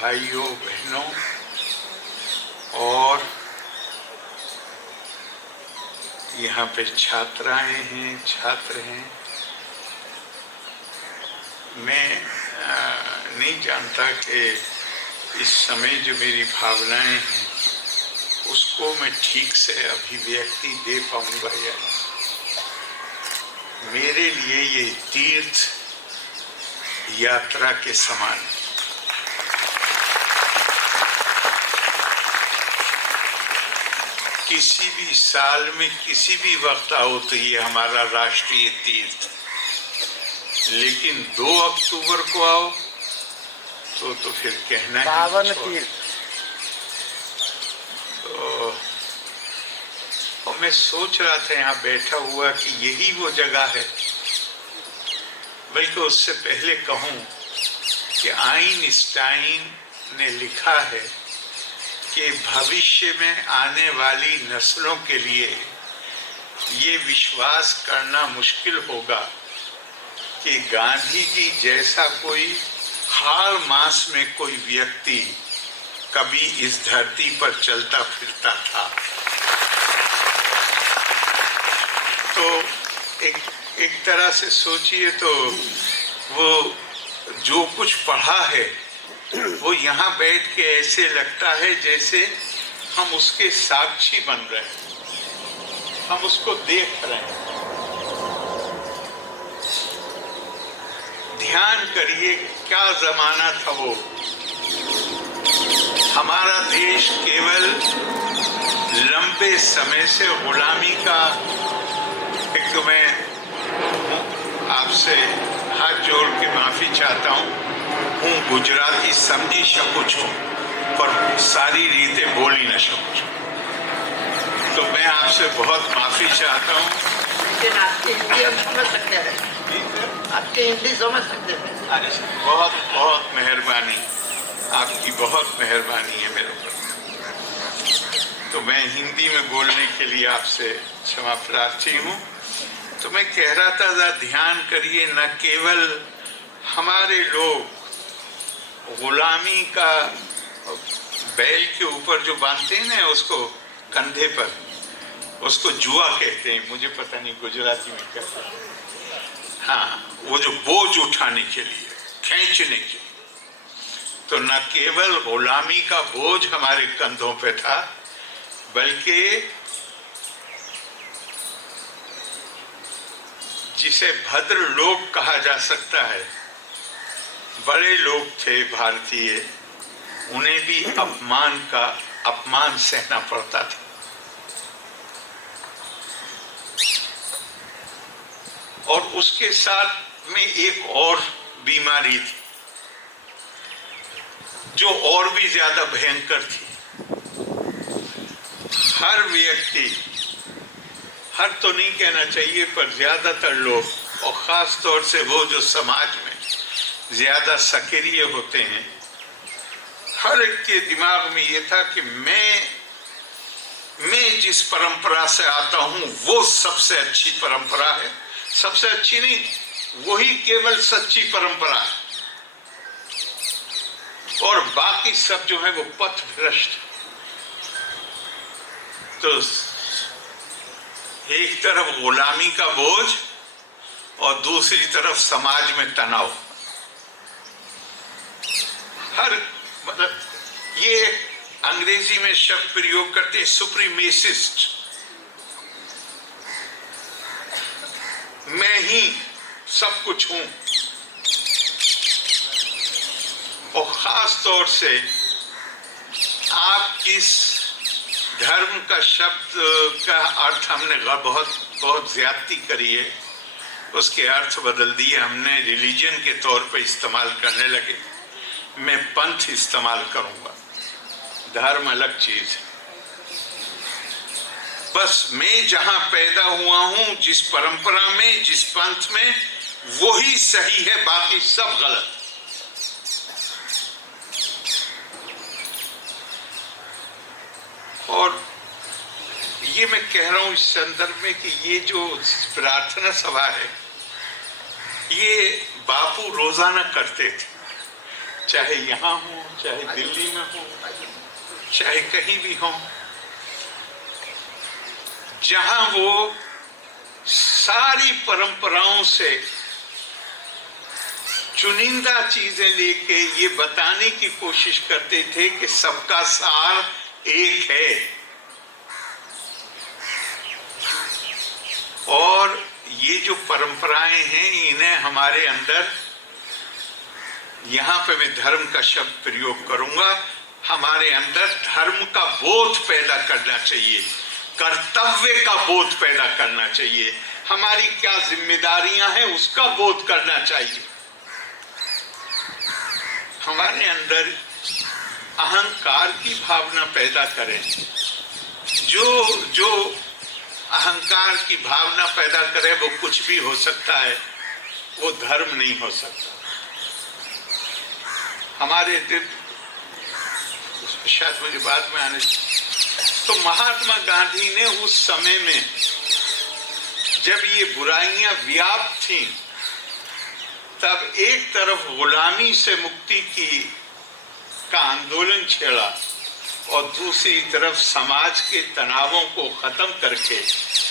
भाइयों बहनों और यहाँ पे छात्राएं हैं, छात्र हैं। मैं नहीं जानता कि इस समय जो मेरी भावनाएं हैं उसको मैं ठीक से अभिव्यक्ति दे पाऊंगा या मेरे लिए ये तीर्थ यात्रा के समान है। किसी भी साल में किसी भी वक्त आओ तो ये हमारा राष्ट्रीय तीर्थ, लेकिन 2 अक्टूबर को आओ तो फिर कहना पावन तीर्थ। तो और मैं सोच रहा था यहाँ बैठा हुआ कि यही वो जगह है, बल्कि उससे पहले कहूँ कि आइंस्टाइन ने लिखा है कि भविष्य में आने वाली नस्लों के लिए ये विश्वास करना मुश्किल होगा कि गांधी जी जैसा कोई हाड़ मास में कोई व्यक्ति कभी इस धरती पर चलता फिरता था। तो एक तरह से सोचिए तो वो जो कुछ पढ़ा है वो यहाँ बैठ के ऐसे लगता है जैसे हम उसके साक्षी बन रहे हैं, हम उसको देख रहे हैं। ध्यान करिए क्या जमाना था वो। हमारा देश केवल लंबे समय से गुलामी का, एक तो मैं आपसे हाथ जोड़ के माफी चाहता हूँ गुजराती समझी सकूँ छूं पर सारी रीतें बोली न सकूँ छूं, तो मैं आपसे बहुत माफी चाहता हूँ। लेकिन आपकी हिंदी हम समझ सकते हैं, आपकी हिंदी समझ सकते हैं। बहुत बहुत मेहरबानी, आपकी बहुत मेहरबानी है मेरे ऊपर। तो मैं हिंदी में बोलने के लिए आपसे क्षमा प्रार्थी हूँ। तो मैं कह रहा था जरा ध्यान करिए, न केवल हमारे लोग गुलामी का बैल के ऊपर जो बांधते हैं ना उसको कंधे पर, उसको जुआ कहते हैं, मुझे पता नहीं गुजराती में कहते हैं। हाँ, वो जो बोझ उठाने के लिए, खींचने के लिए, तो न केवल गुलामी का बोझ हमारे कंधों पे था, बल्कि जिसे भद्र लोग कहा जा सकता है, बड़े लोग थे भारतीय, उन्हें भी अपमान सहना पड़ता था। और उसके साथ में एक और बीमारी थी जो और भी ज्यादा भयंकर थी। हर व्यक्ति, हर तो नहीं कहना चाहिए पर ज्यादातर लोग, और खास तौर से वो जो समाज में ज्यादा सक्रिय होते हैं, हर एक के दिमाग में ये था कि मैं जिस परंपरा से आता हूं वो सबसे अच्छी परंपरा है। सबसे अच्छी नहीं, वही केवल सच्ची परंपरा है, और बाकी सब जो है वो पथ भ्रष्ट। तो एक तरफ गुलामी का बोझ और दूसरी तरफ समाज में तनाव। हर मतलब ये अंग्रेजी में शब्द प्रयोग करते हैं सुप्रीमेसिस्ट, मैं ही सब कुछ हूं। और खास तौर से आप किस धर्म का शब्द का अर्थ हमने बहुत ज्यादती करी है, उसके अर्थ बदल दिए हमने, रिलीजन के तौर पर इस्तेमाल करने लगे। मैं पंथ इस्तेमाल करूंगा, धर्म अलग चीज है। बस मैं जहां पैदा हुआ हूं, जिस परंपरा में, जिस पंथ में, वही सही है, बाकी सब गलत। और ये मैं कह रहा हूं इस संदर्भ में कि ये जो प्रार्थना सभा है, ये बापू रोजाना करते थे, चाहे यहाँ हो, चाहे दिल्ली में हो, चाहे कहीं भी हो, जहां वो सारी परंपराओं से चुनिंदा चीजें लेके ये बताने की कोशिश करते थे कि सबका सार एक है। और ये जो परंपराएं हैं, इन्हें हमारे अंदर, यहां पे मैं धर्म का शब्द प्रयोग करूंगा, हमारे अंदर धर्म का बोध पैदा करना चाहिए, कर्तव्य का बोध पैदा करना चाहिए, हमारी क्या जिम्मेदारियां हैं उसका बोध करना चाहिए। हमारे अंदर अहंकार की भावना पैदा करें। जो अहंकार की भावना पैदा करे वो कुछ भी हो सकता है, वो धर्म नहीं हो सकता। हमारे शायद मुझे बाद में आने, तो महात्मा गांधी ने उस समय में जब ये बुराइयां व्याप्त थीं, तब एक तरफ गुलामी से मुक्ति का आंदोलन छेड़ा और दूसरी तरफ समाज के तनावों को खत्म करके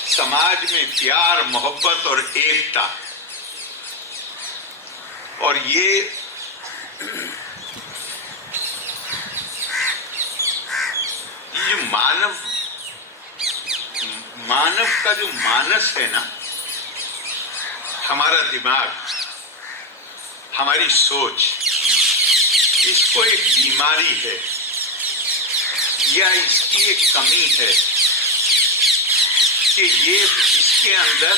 समाज में प्यार, मोहब्बत और एकता, और ये मानव का जो मानस है ना, हमारा दिमाग, हमारी सोच, इसको एक बीमारी है या इसकी एक कमी है कि ये इसके अंदर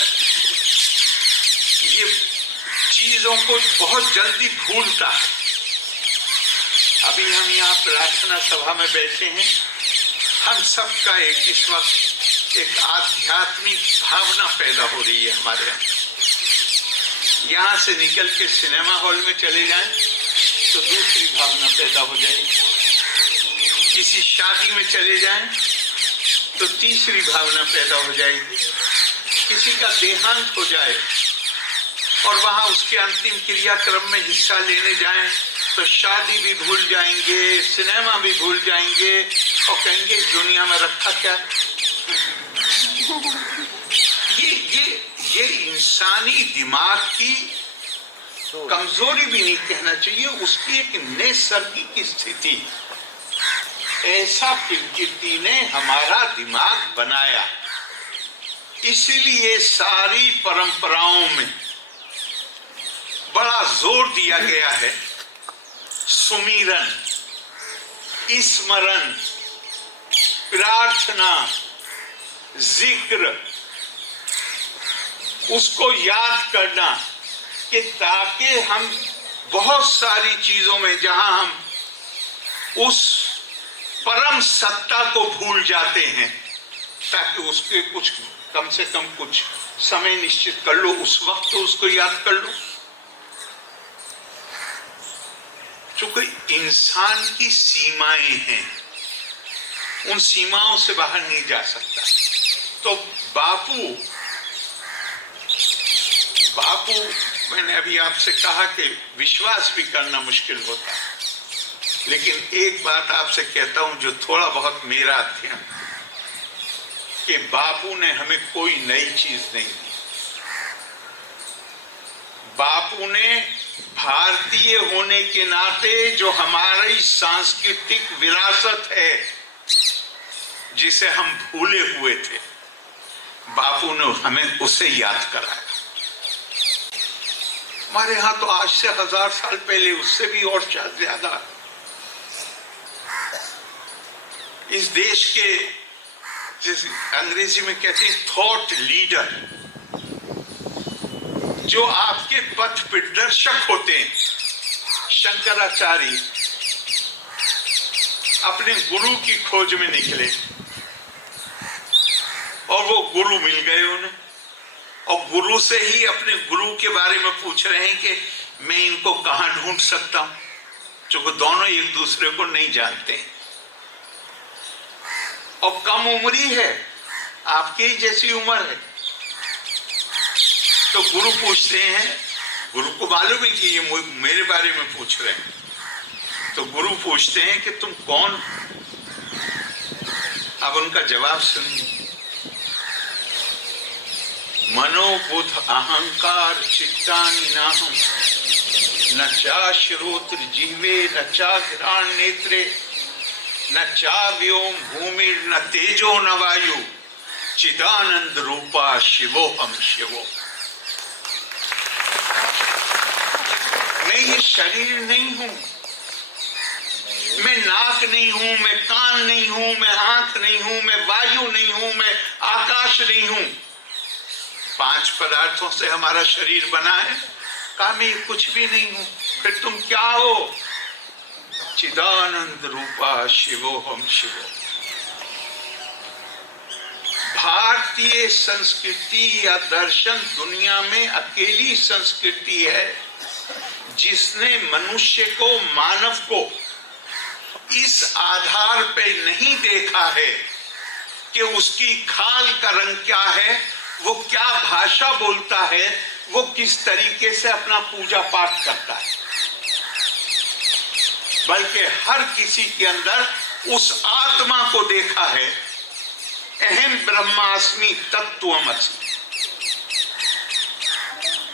ये चीजों को बहुत जल्दी भूलता है। अभी हम यहाँ प्रार्थना सभा में बैठे हैं, हम सबका इस वक्त एक आध्यात्मिक भावना पैदा हो रही है हमारे अंदर। यहाँ से निकल के सिनेमा हॉल में चले जाएं तो दूसरी भावना पैदा हो जाएगी, किसी शादी में चले जाएं तो तीसरी भावना पैदा हो जाएगी, किसी का देहांत हो जाए और वहां उसके अंतिम क्रियाक्रम में हिस्सा लेने जाएं तो शादी भी भूल जाएंगे, सिनेमा भी भूल जाएंगे और कहेंगे इस दुनिया में रखा क्या। ये इंसानी दिमाग की कमजोरी भी नहीं कहना चाहिए, उसकी एक नैसर्गिक स्थिति। ऐसा प्रकृति ने हमारा दिमाग बनाया, इसलिए सारी परंपराओं में बड़ा जोर दिया गया है सुमिरन, स्मरण, प्रार्थना, जिक्र, उसको याद करना, कि ताकि हम बहुत सारी चीजों में जहां हम उस परम सत्ता को भूल जाते हैं, ताकि उसके कुछ कम से कम कुछ समय निश्चित कर लो, उस वक्त तो उसको याद कर लो। क्योंकि इंसान की सीमाएं हैं, उन सीमाओं से बाहर नहीं जा सकता। तो बापू मैंने अभी आपसे कहा कि विश्वास भी करना मुश्किल होता है, लेकिन एक बात आपसे कहता हूं जो थोड़ा बहुत मेरा अध्ययन, कि बापू ने हमें कोई नई चीज नहीं दी। बापू ने भारतीय होने के नाते जो हमारी सांस्कृतिक विरासत है, जिसे हम भूले हुए थे, बापू ने हमें उसे याद कराया। हमारे यहाँ तो आज से 1000 साल पहले, उससे भी और शायद ज्यादा, इस देश के, जिस अंग्रेजी में कहते हैं थॉट लीडर, जो आपके पथ प्रदर्शक होते हैं, शंकराचार्य अपने गुरु की खोज में निकले और वो गुरु मिल गए उन्हें, और गुरु से ही अपने गुरु के बारे में पूछ रहे हैं कि मैं इनको कहां ढूंढ सकता हूं, जो दोनों एक दूसरे को नहीं जानते हैं और कम उम्री है, आपकी ही जैसी उम्र है। तो गुरु पूछते हैं, गुरु को मालूम है कि ये मेरे बारे में पूछ रहे हैं, तो गुरु पूछते हैं कि तुम कौन? अब उनका जवाब सुनिए। मनोबुद्ध अहंकार चित्तानि नाहं, न चा श्रोत्र जीवे न चा घ्राण नेत्रे, न चा व्योम भूमि न तेजो न वायु, चिदानंद रूपा शिवोहम शिवो। मैं ये शरीर नहीं हूं, मैं नाक नहीं हूं, मैं कान नहीं हूं, मैं आंख नहीं हूं, मैं वायु नहीं हूं, मैं आकाश नहीं हूं। 5 पदार्थों से हमारा शरीर बना है। कहा मैं कुछ भी नहीं हूं। फिर तुम क्या हो? चिदानंद रूपा शिवोहम शिवो। भारतीय संस्कृति या दर्शन दुनिया में अकेली संस्कृति है जिसने मनुष्य को, मानव को इस आधार पे नहीं देखा है कि उसकी खाल का रंग क्या है, वो क्या भाषा बोलता है, वो किस तरीके से अपना पूजा पाठ करता है, बल्कि हर किसी के अंदर उस आत्मा को देखा है। अहम ब्रह्मास्मि तत्त्वमसि,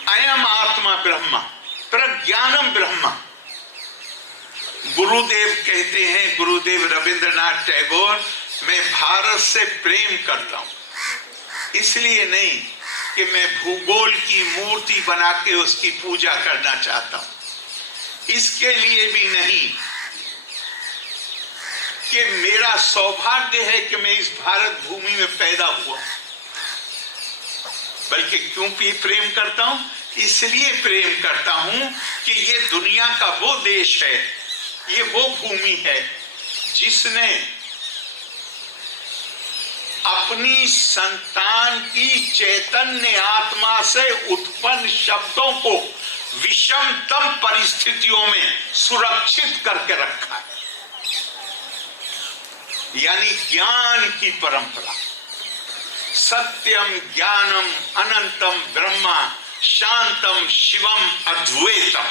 अयम आत्मा ब्रह्मा प्रज्ञानम ब्रह्मा। गुरुदेव कहते हैं, गुरुदेव रविंद्रनाथ टैगोर, मैं भारत से प्रेम करता हूं, इसलिए नहीं कि मैं भूगोल की मूर्ति बना के उसकी पूजा करना चाहता हूं, इसके लिए भी नहीं कि मेरा सौभाग्य है कि मैं इस भारत भूमि में पैदा हुआ, बल्कि क्यों प्रेम करता हूं? इसलिए प्रेम करता हूं कि ये दुनिया का वो देश है, ये वो भूमि है जिसने अपनी संतान की चैतन्य आत्मा से उत्पन्न शब्दों को विषमतम परिस्थितियों में सुरक्षित करके रखा है। यानी ज्ञान की परंपरा, सत्यम ज्ञानम अनंतम ब्रह्मा शांतम शिवम अद्वैतम।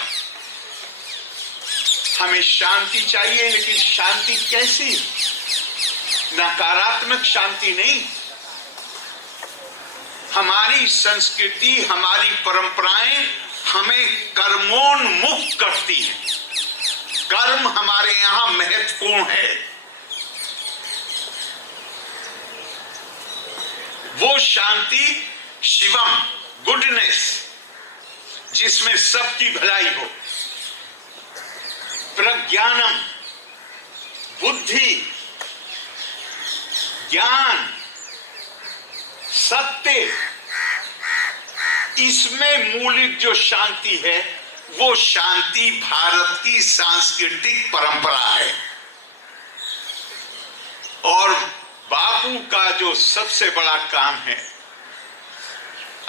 हमें शांति चाहिए, लेकिन शांति कैसी? नकारात्मक शांति नहीं। हमारी संस्कृति, हमारी परंपराएं हमें कर्मोन्मुक्त करती हैं। कर्म हमारे यहां महत्वपूर्ण है। वो शांति शिवम, गुडनेस, जिसमें सबकी भलाई हो, प्रज्ञानम, बुद्धि, ज्ञान, सत्य, इसमें मूलिक जो शांति है, वो शांति भारत की सांस्कृतिक परंपरा है। और बापू का जो सबसे बड़ा काम है,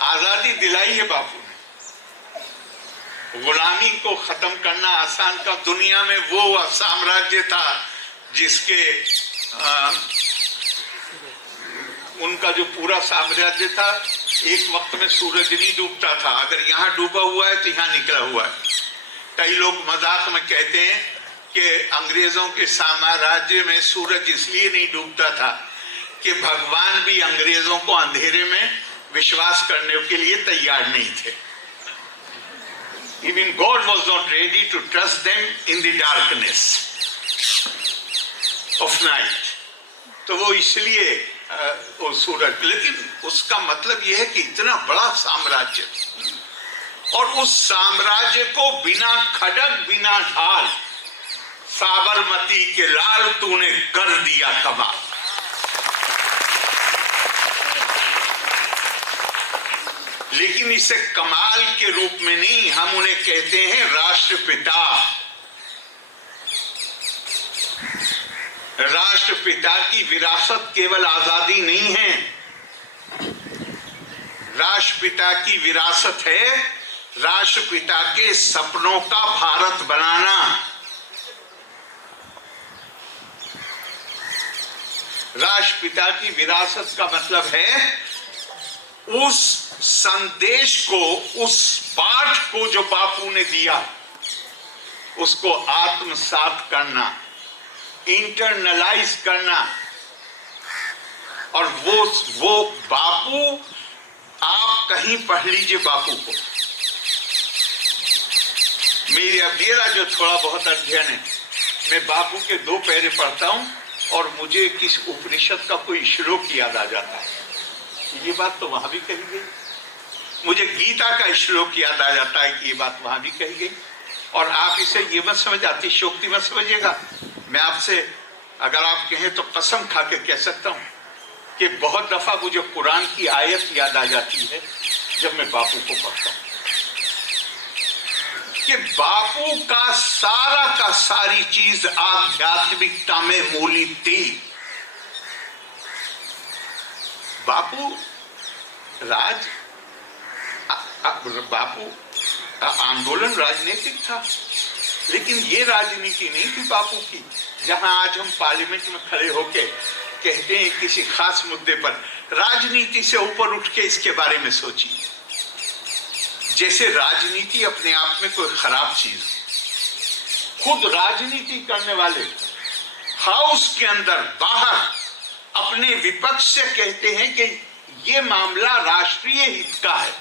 आजादी दिलाई है बापू ने। गुलामी को खत्म करना आसान का, दुनिया में वो साम्राज्य था जिसके उनका जो पूरा साम्राज्य था एक वक्त में सूरज नहीं डूबता था, अगर यहाँ डूबा हुआ है तो यहाँ निकला हुआ है। कई लोग मजाक में कहते हैं कि अंग्रेजों के साम्राज्य में सूरज इसलिए नहीं डूबता था कि भगवान भी अंग्रेजों को अंधेरे में विश्वास करने के लिए तैयार नहीं थे। Even God was not ready to trust them in the darkness of night. तो वो इसलिए वो सूरज, लेकिन उसका मतलब यह है कि इतना बड़ा साम्राज्य, और उस साम्राज्य को बिना खड़ग बिना ढाल साबरमती के लाल तूने कर दिया तबाह। लेकिन इसे कमाल के रूप में नहीं, हम उन्हें कहते हैं राष्ट्रपिता। राष्ट्रपिता की विरासत केवल आजादी नहीं है, राष्ट्रपिता की विरासत है राष्ट्रपिता के सपनों का भारत बनाना। राष्ट्रपिता की विरासत का मतलब है उस संदेश को, उस पाठ को जो बापू ने दिया, उसको आत्मसात करना, इंटरनलाइज करना। और वो बापू, आप कहीं पढ़ लीजिए बापू को। मेरा जो थोड़ा बहुत अध्ययन है, मैं बापू के 2 पैरे पढ़ता हूं और मुझे किस उपनिषद का कोई श्लोक याद आ जाता है। ये बात तो वहां भी कही गई। मुझे गीता का श्लोक याद आ जाता है कि ये बात वहां भी कही गई। और आप इसे ये मत समझ, अतिशयोक्ति मत समझिएगा। मैं आपसे अगर आप कहें तो कसम खा के कह सकता हूं कि बहुत दफा मुझे कुरान की आयत याद आ जाती है जब मैं बापू को पढ़ता हूं, कि बापू का सारी चीज आध्यात्मिकता में मूलित थी। बापू आंदोलन राजनीतिक था, लेकिन ये राजनीति नहीं थी बापू की। जहां आज हम पार्लियामेंट में खड़े होके कहते हैं किसी खास मुद्दे पर, राजनीति से ऊपर उठ के इसके बारे में सोचिए, जैसे राजनीति अपने आप में कोई खराब चीज। खुद राजनीति करने वाले हाउस के अंदर बाहर अपने विपक्ष से कहते हैं कि ये मामला राष्ट्रीय हित का है।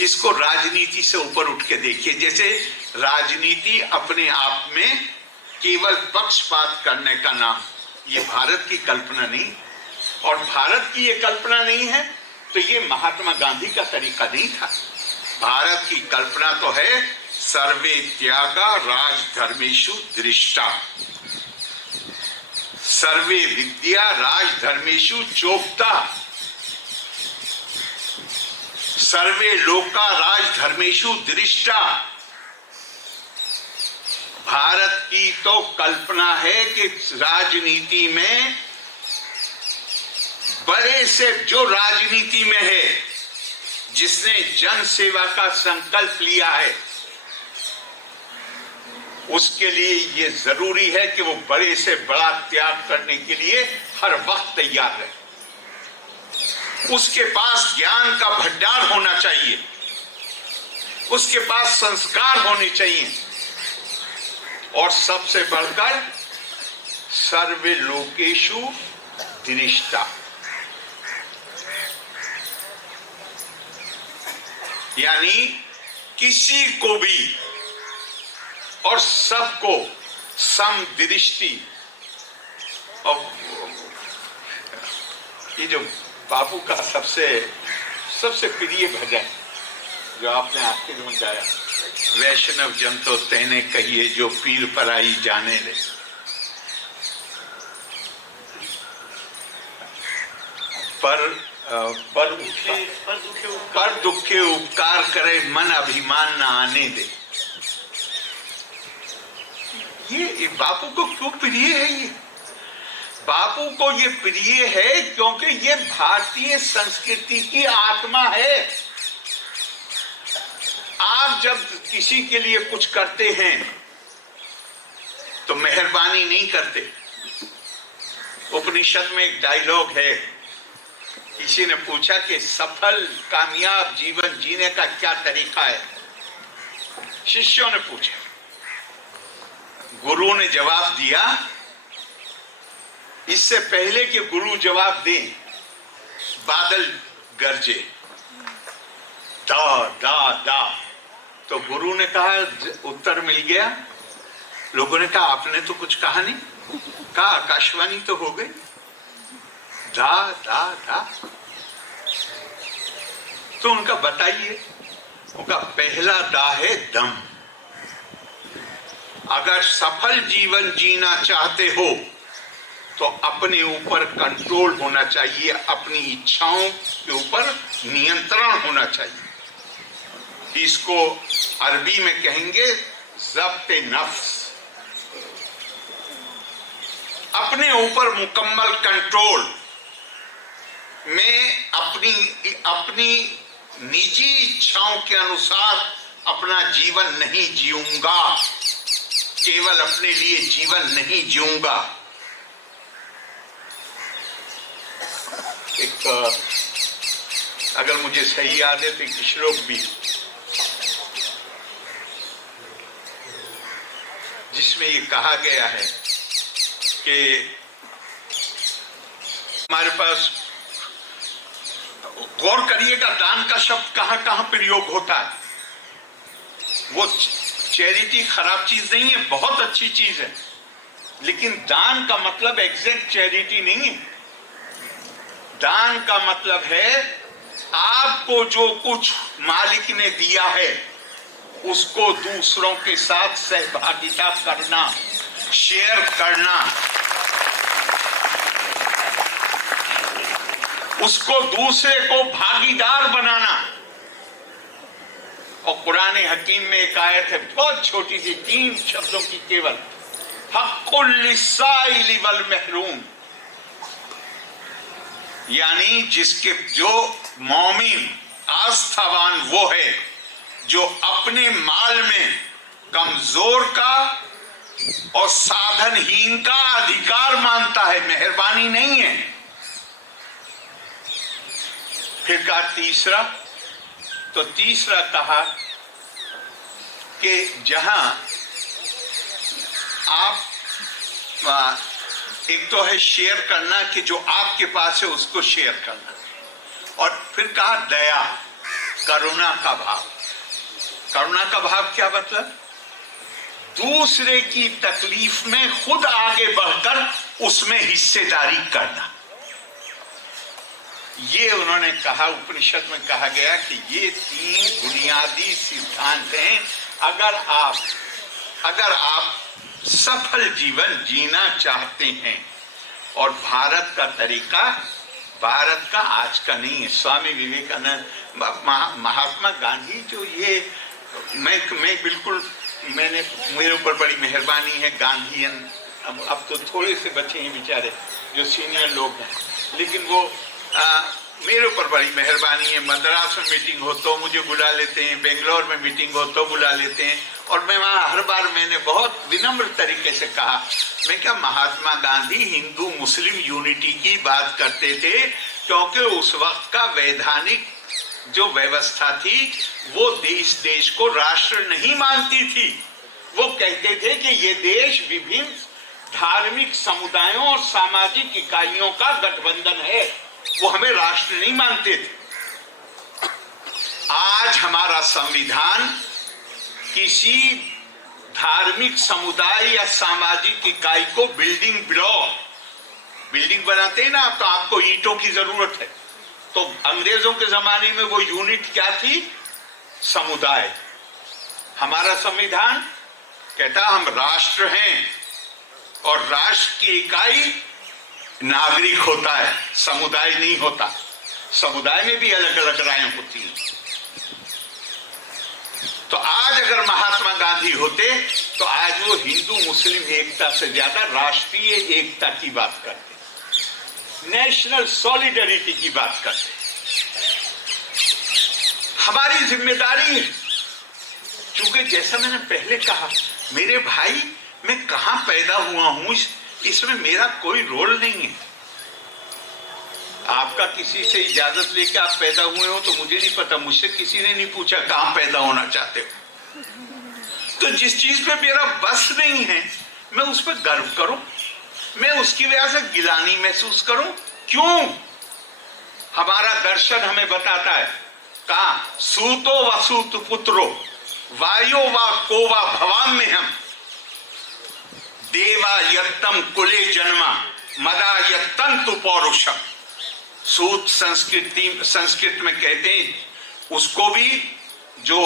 इसको राजनीति से ऊपर उठ के देखिए। जैसे राजनीति अपने आप में केवल पक्षपात करने का नाम, ये भारत की कल्पना नहीं। और भारत की ये कल्पना नहीं है तो ये महात्मा गांधी का तरीका नहीं था। भारत की कल्पना तो है सर्वे त्यागा राजधर्मेषु दृष्टा, सर्वे विद्या राजधर्मेषु चोक्ता, सर्वे लोका राजधर्मेषु दृष्टा। भारत की तो कल्पना है कि राजनीति में बड़े से, जो राजनीति में है, जिसने जन सेवा का संकल्प लिया है, उसके लिए ये जरूरी है कि वो बड़े से बड़ा त्याग करने के लिए हर वक्त तैयार रहे। उसके पास ज्ञान का भंडार होना चाहिए, उसके पास संस्कार होने चाहिए, और सबसे बढ़कर सर्वे लोकेषु दृष्टा, यानी किसी को भी और सबको समदृष्टि। और ये जो बापू का सबसे प्रिय भजन जो आपने आखिर में गाया, वैष्णव जन तो तेने कहिए जो पीर पर आई जाने ले, पर दुखे उपकार करे मन अभिमान न आने दे। ये बापू को क्यों प्रिय है? ये बापू को ये प्रिय है क्योंकि ये भारतीय संस्कृति की आत्मा है। आप जब किसी के लिए कुछ करते हैं तो मेहरबानी नहीं करते। उपनिषद में एक डायलॉग है किसी ने पूछा कि सफल कामयाब जीवन जीने का क्या तरीका है। शिष्यों ने पूछा, गुरु ने जवाब दिया। इससे पहले कि गुरु जवाब दे, बादल गरजे, दा दा दा। तो गुरु ने कहा, उत्तर मिल गया। लोगों ने कहा, आपने तो कुछ कहा नहीं। कहा, आकाशवाणी तो हो गई, दा दा दा। तो उनका बताइए, उनका पहला दा है दम। अगर सफल जीवन जीना चाहते हो तो अपने ऊपर कंट्रोल होना चाहिए, अपनी इच्छाओं के ऊपर नियंत्रण होना चाहिए। इसको अरबी में कहेंगे ज़ब्त नफ्स। अपने ऊपर मुकम्मल कंट्रोल। मैं अपनी निजी इच्छाओं के अनुसार अपना जीवन नहीं जीऊंगा, केवल अपने लिए जीवन नहीं जीऊंगा। एक, अगर मुझे सही याद है तो एक श्लोक भी, जिसमें ये कहा गया है कि हमारे पास, गौर करिएगा दान का शब्द कहां कहां प्रयोग होता है। वो चैरिटी खराब चीज नहीं है, बहुत अच्छी चीज है, लेकिन दान का मतलब एग्जैक्ट चैरिटी नहीं है। दान का मतलब है आपको जो कुछ मालिक ने दिया है उसको दूसरों के साथ सहभागिता करना, शेयर करना, उसको दूसरे को भागीदार बनाना। और कुरान हकीम में एक आयत है, बहुत छोटी सी, 3 शब्दों की केवल, हक्कुल लिस्साइल वल महरूम, यानी जिसके, जो मौमिन आस्थावान वो है जो अपने माल में कमजोर का और साधनहीन का अधिकार मानता है, मेहरबानी नहीं है। फिर कहा तीसरा, तो तीसरा कहा कि जहां आप, एक तो है शेयर करना कि जो आपके पास है उसको शेयर करना, और फिर कहा दया, करुणा का भाव। करुणा का भाव क्या मतलब? दूसरे की तकलीफ में खुद आगे बढ़कर उसमें हिस्सेदारी करना। ये उन्होंने कहा, उपनिषद में कहा गया कि ये 3 बुनियादी सिद्धांत हैं। अगर आप सफल जीवन जीना चाहते हैं, और भारत का तरीका भारत का आज का नहीं है, स्वामी विवेकानंद, महात्मा गांधी, जो ये मैं बिल्कुल, मेरे ऊपर बड़ी मेहरबानी है, गांधीयन अब तो थोड़े से बचे हैं बेचारे जो सीनियर लोग हैं, लेकिन वो मेरे ऊपर बड़ी मेहरबानी है। मद्रास में मीटिंग हो तो मुझे बुला लेते हैं, बेंगलोर में मीटिंग हो तो बुला लेते हैं, और मैं वहाँ हर बार मैंने बहुत विनम्र तरीके से कहा, मैं क्या, महात्मा गांधी हिंदू मुस्लिम यूनिटी की बात करते थे, क्योंकि उस वक्त का वैधानिक जो व्यवस्था थी वो देश को राष्ट्र नहीं मानती थी। वो कहते थे कि ये देश विभिन्न धार्मिक समुदायों और सामाजिक इकाइयों का गठबंधन है, वो हमें राष्ट्र नहीं मानते थे। आज हमारा संविधान किसी धार्मिक समुदाय या सामाजिक इकाई को बिल्डिंग बनाते हैं ना, तो आपको ईंटों की जरूरत है। तो अंग्रेजों के जमाने में वो यूनिट क्या थी? समुदाय। हमारा संविधान कहता हम राष्ट्र हैं, और राष्ट्र की इकाई नागरिक होता है, समुदाय नहीं होता। समुदाय में भी अलग अलग रायें होती हैं। तो आज अगर महात्मा गांधी होते तो आज वो हिंदू मुस्लिम एकता से ज्यादा राष्ट्रीय एकता की बात करते, नेशनल सॉलिडरिटी की बात करते। हमारी जिम्मेदारी है, क्योंकि जैसा मैंने पहले कहा, मेरे भाई, मैं कहां पैदा हुआ हूं इसमें मेरा कोई रोल नहीं है। आपका किसी से इजाजत लेके आप पैदा हुए हो तो मुझे नहीं पता, मुझसे किसी ने नहीं पूछा कहाँ पैदा होना चाहते हो। तो जिस चीज पे मेरा बस नहीं है मैं उस पर गर्व करूं, मैं उसकी वजह से गिलानी महसूस करूं, क्यों? हमारा दर्शन हमें बताता है, कहा सूतो वसूत पुत्रो वायो वा कोवा भवाम में हम देवा यत्तम कुले जन्मा मदा यत्तंतु पौरुषम। सूत संस्कृत में कहते हैं उसको भी जो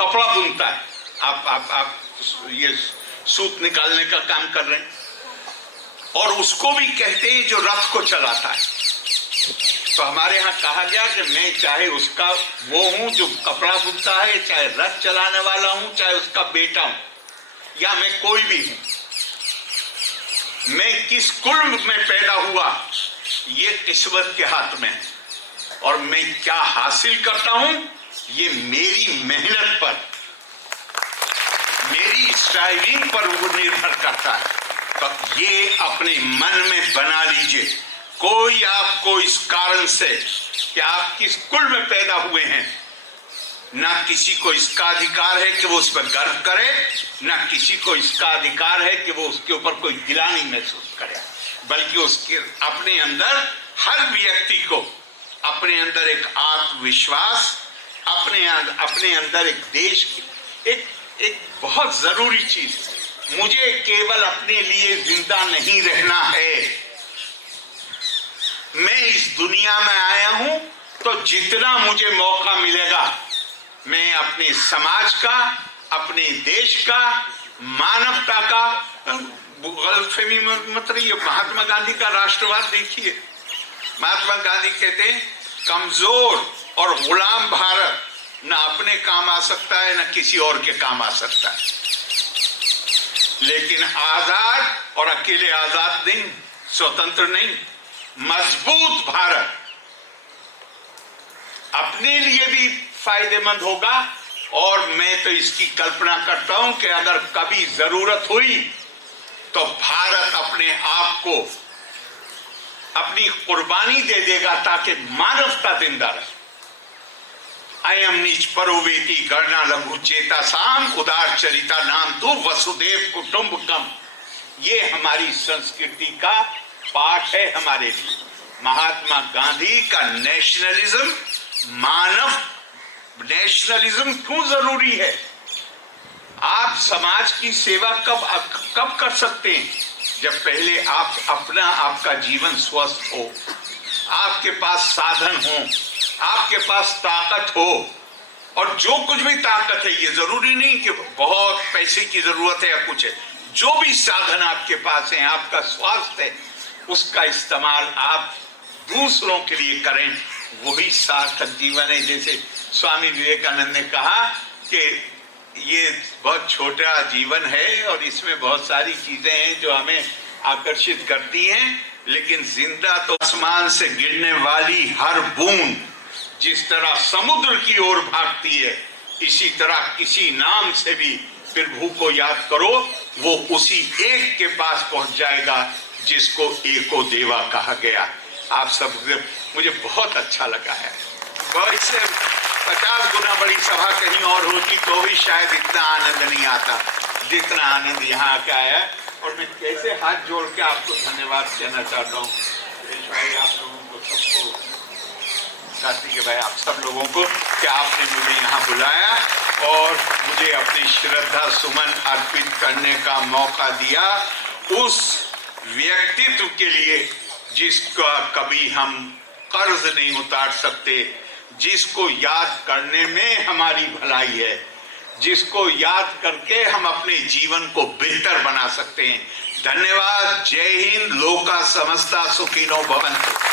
कपड़ा बुनता है, आप ये सूत निकालने का काम कर रहे हैं, और उसको भी कहते हैं जो रथ को चलाता है। तो हमारे यहाँ कहा गया कि मैं चाहे उसका वो हूं जो कपड़ा बुनता है, चाहे रथ चलाने वाला हूं, चाहे उसका बेटा हूं, या मैं कोई भी हूं, मैं किस कुल में पैदा हुआ ये किस्मत के हाथ में है, और मैं क्या हासिल करता हूं ये मेरी मेहनत पर, मेरी स्ट्राइविंग पर वो निर्भर करता है। तो ये अपने मन में बना लीजिए, कोई आपको इस कारण से कि आप किस कुल में पैदा हुए हैं, ना किसी को इसका अधिकार है कि वो उस पर गर्व करे, ना किसी को इसका अधिकार है कि वो उसके ऊपर कोई गिलानी महसूस करे, बल्कि उसके अपने अंदर, हर व्यक्ति को अपने अंदर एक आत्मविश्वास, अपने अंदर एक देश, एक बहुत जरूरी चीज, मुझे केवल अपने लिए जिंदा नहीं रहना है, मैं इस दुनिया में आया हूं तो जितना मुझे मौका मिलेगा मैं अपने समाज का, अपने देश का, मानवता का, गलतफहमी मत रहिए। महात्मा गांधी का राष्ट्रवाद देखिए, महात्मा गांधी कहते हैं कमजोर और गुलाम भारत न अपने काम आ सकता है न किसी और के काम आ सकता है, लेकिन आजाद और अकेले आजाद नहीं, स्वतंत्र नहीं, मजबूत भारत अपने लिए भी फायदेमंद होगा। और मैं तो इसकी कल्पना करता हूं कि अगर कभी जरूरत हुई तो भारत अपने आप को अपनी कुर्बानी दे देगा ताकि मानवता जिंदा रहे। अयम नीच परोवेति गणना लघु चेता साम उदार चरिता नाम तो वसुदेव कुटुंबकम, ये हमारी संस्कृति का पाठ है हमारे लिए। महात्मा गांधी का नेशनलिज्म, मानव नेशनलिज्म क्यों जरूरी है? आप समाज की सेवा कब कर सकते हैं? जब पहले आप अपना, आपका जीवन स्वस्थ हो, आपके पास साधन हो, आपके पास ताकत हो, और जो कुछ भी ताकत है, ये जरूरी नहीं कि बहुत पैसे की जरूरत है या कुछ है, जो भी साधन आपके पास है, आपका स्वास्थ्य है, उसका इस्तेमाल आप दूसरों के लिए करें, वही सार्थक जीवन है। जैसे स्वामी विवेकानंद ने कहा कि ये बहुत छोटा जीवन है और इसमें बहुत सारी चीजें हैं जो हमें आकर्षित करती हैं, लेकिन जिंदा तो आसमान से गिरने वाली हर बूंद जिस तरह समुद्र की ओर भागती है, इसी तरह किसी नाम से भी प्रभु को याद करो, वो उसी एक के पास पहुंच जाएगा जिसको एको देवा कहा गया। आप सब, मुझे बहुत अच्छा लगा है। इससे 50 गुना बड़ी सभा कहीं और होती तो भी शायद इतना आनंद नहीं आता जितना आनंद यहाँ का आया। और मैं कैसे हाथ जोड़ के आपको धन्यवाद कहना चाहता हूँ भाई, आप लोगों को, सबको, कार्तिक भाई, आप सब लोगों को कि आपने मुझे यहाँ बुलाया और मुझे अपनी श्रद्धा सुमन अर्पित करने का मौका दिया उस व्यक्तित्व के लिए जिसका कभी हम कर्ज नहीं उतार सकते, जिसको याद करने में हमारी भलाई है, जिसको याद करके हम अपने जीवन को बेहतर बना सकते हैं। धन्यवाद। जय हिंद। लोका समस्ता सुखिनो भवन्तु।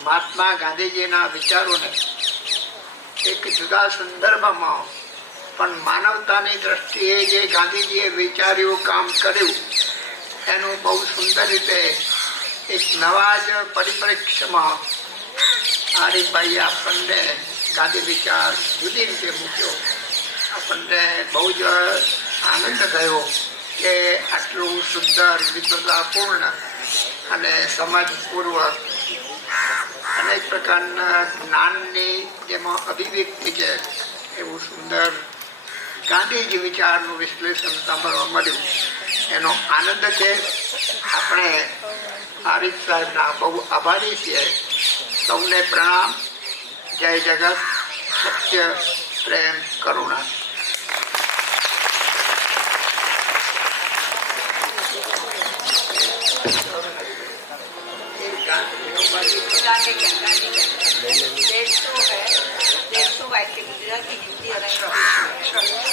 મહાત્મા ગાંધીજીના વિચારોને એક જુદા સંદર્ભમાં પણ માનવતાની દ્રષ્ટિએ જે ગાંધીજીએ વિચાર્યું, કામ કર્યું, એનું બહુ સુંદર રીતે એક નવા જ પરિપ્રેક્ષ્યમાં આરીફભાઈએ આપણને ગાંધી વિચાર જુદી રીતે મૂક્યો. આપણને બહુ જ આનંદ થયો કે આટલું સુંદર વિદ્વતાપૂર્ણ અને સમજપૂર્વક અનેક પ્રકારના જ્ઞાનની જેમાં અભિવ્યક્તિ છે એવું સુંદર ગાંધીજી વિચારનું વિશ્લેષણ સાંભળવા મળ્યું. એનો આનંદ છે. આપણે આરીફ સાહેબના બહુ આભારી છીએ. સૌને પ્રણામ. જય જગત, સત્ય, પ્રેમ, કરુણા. गांधी डेढ़ सौ है, 150 बाइक की गुजराती हिंदी और इंग्लिश.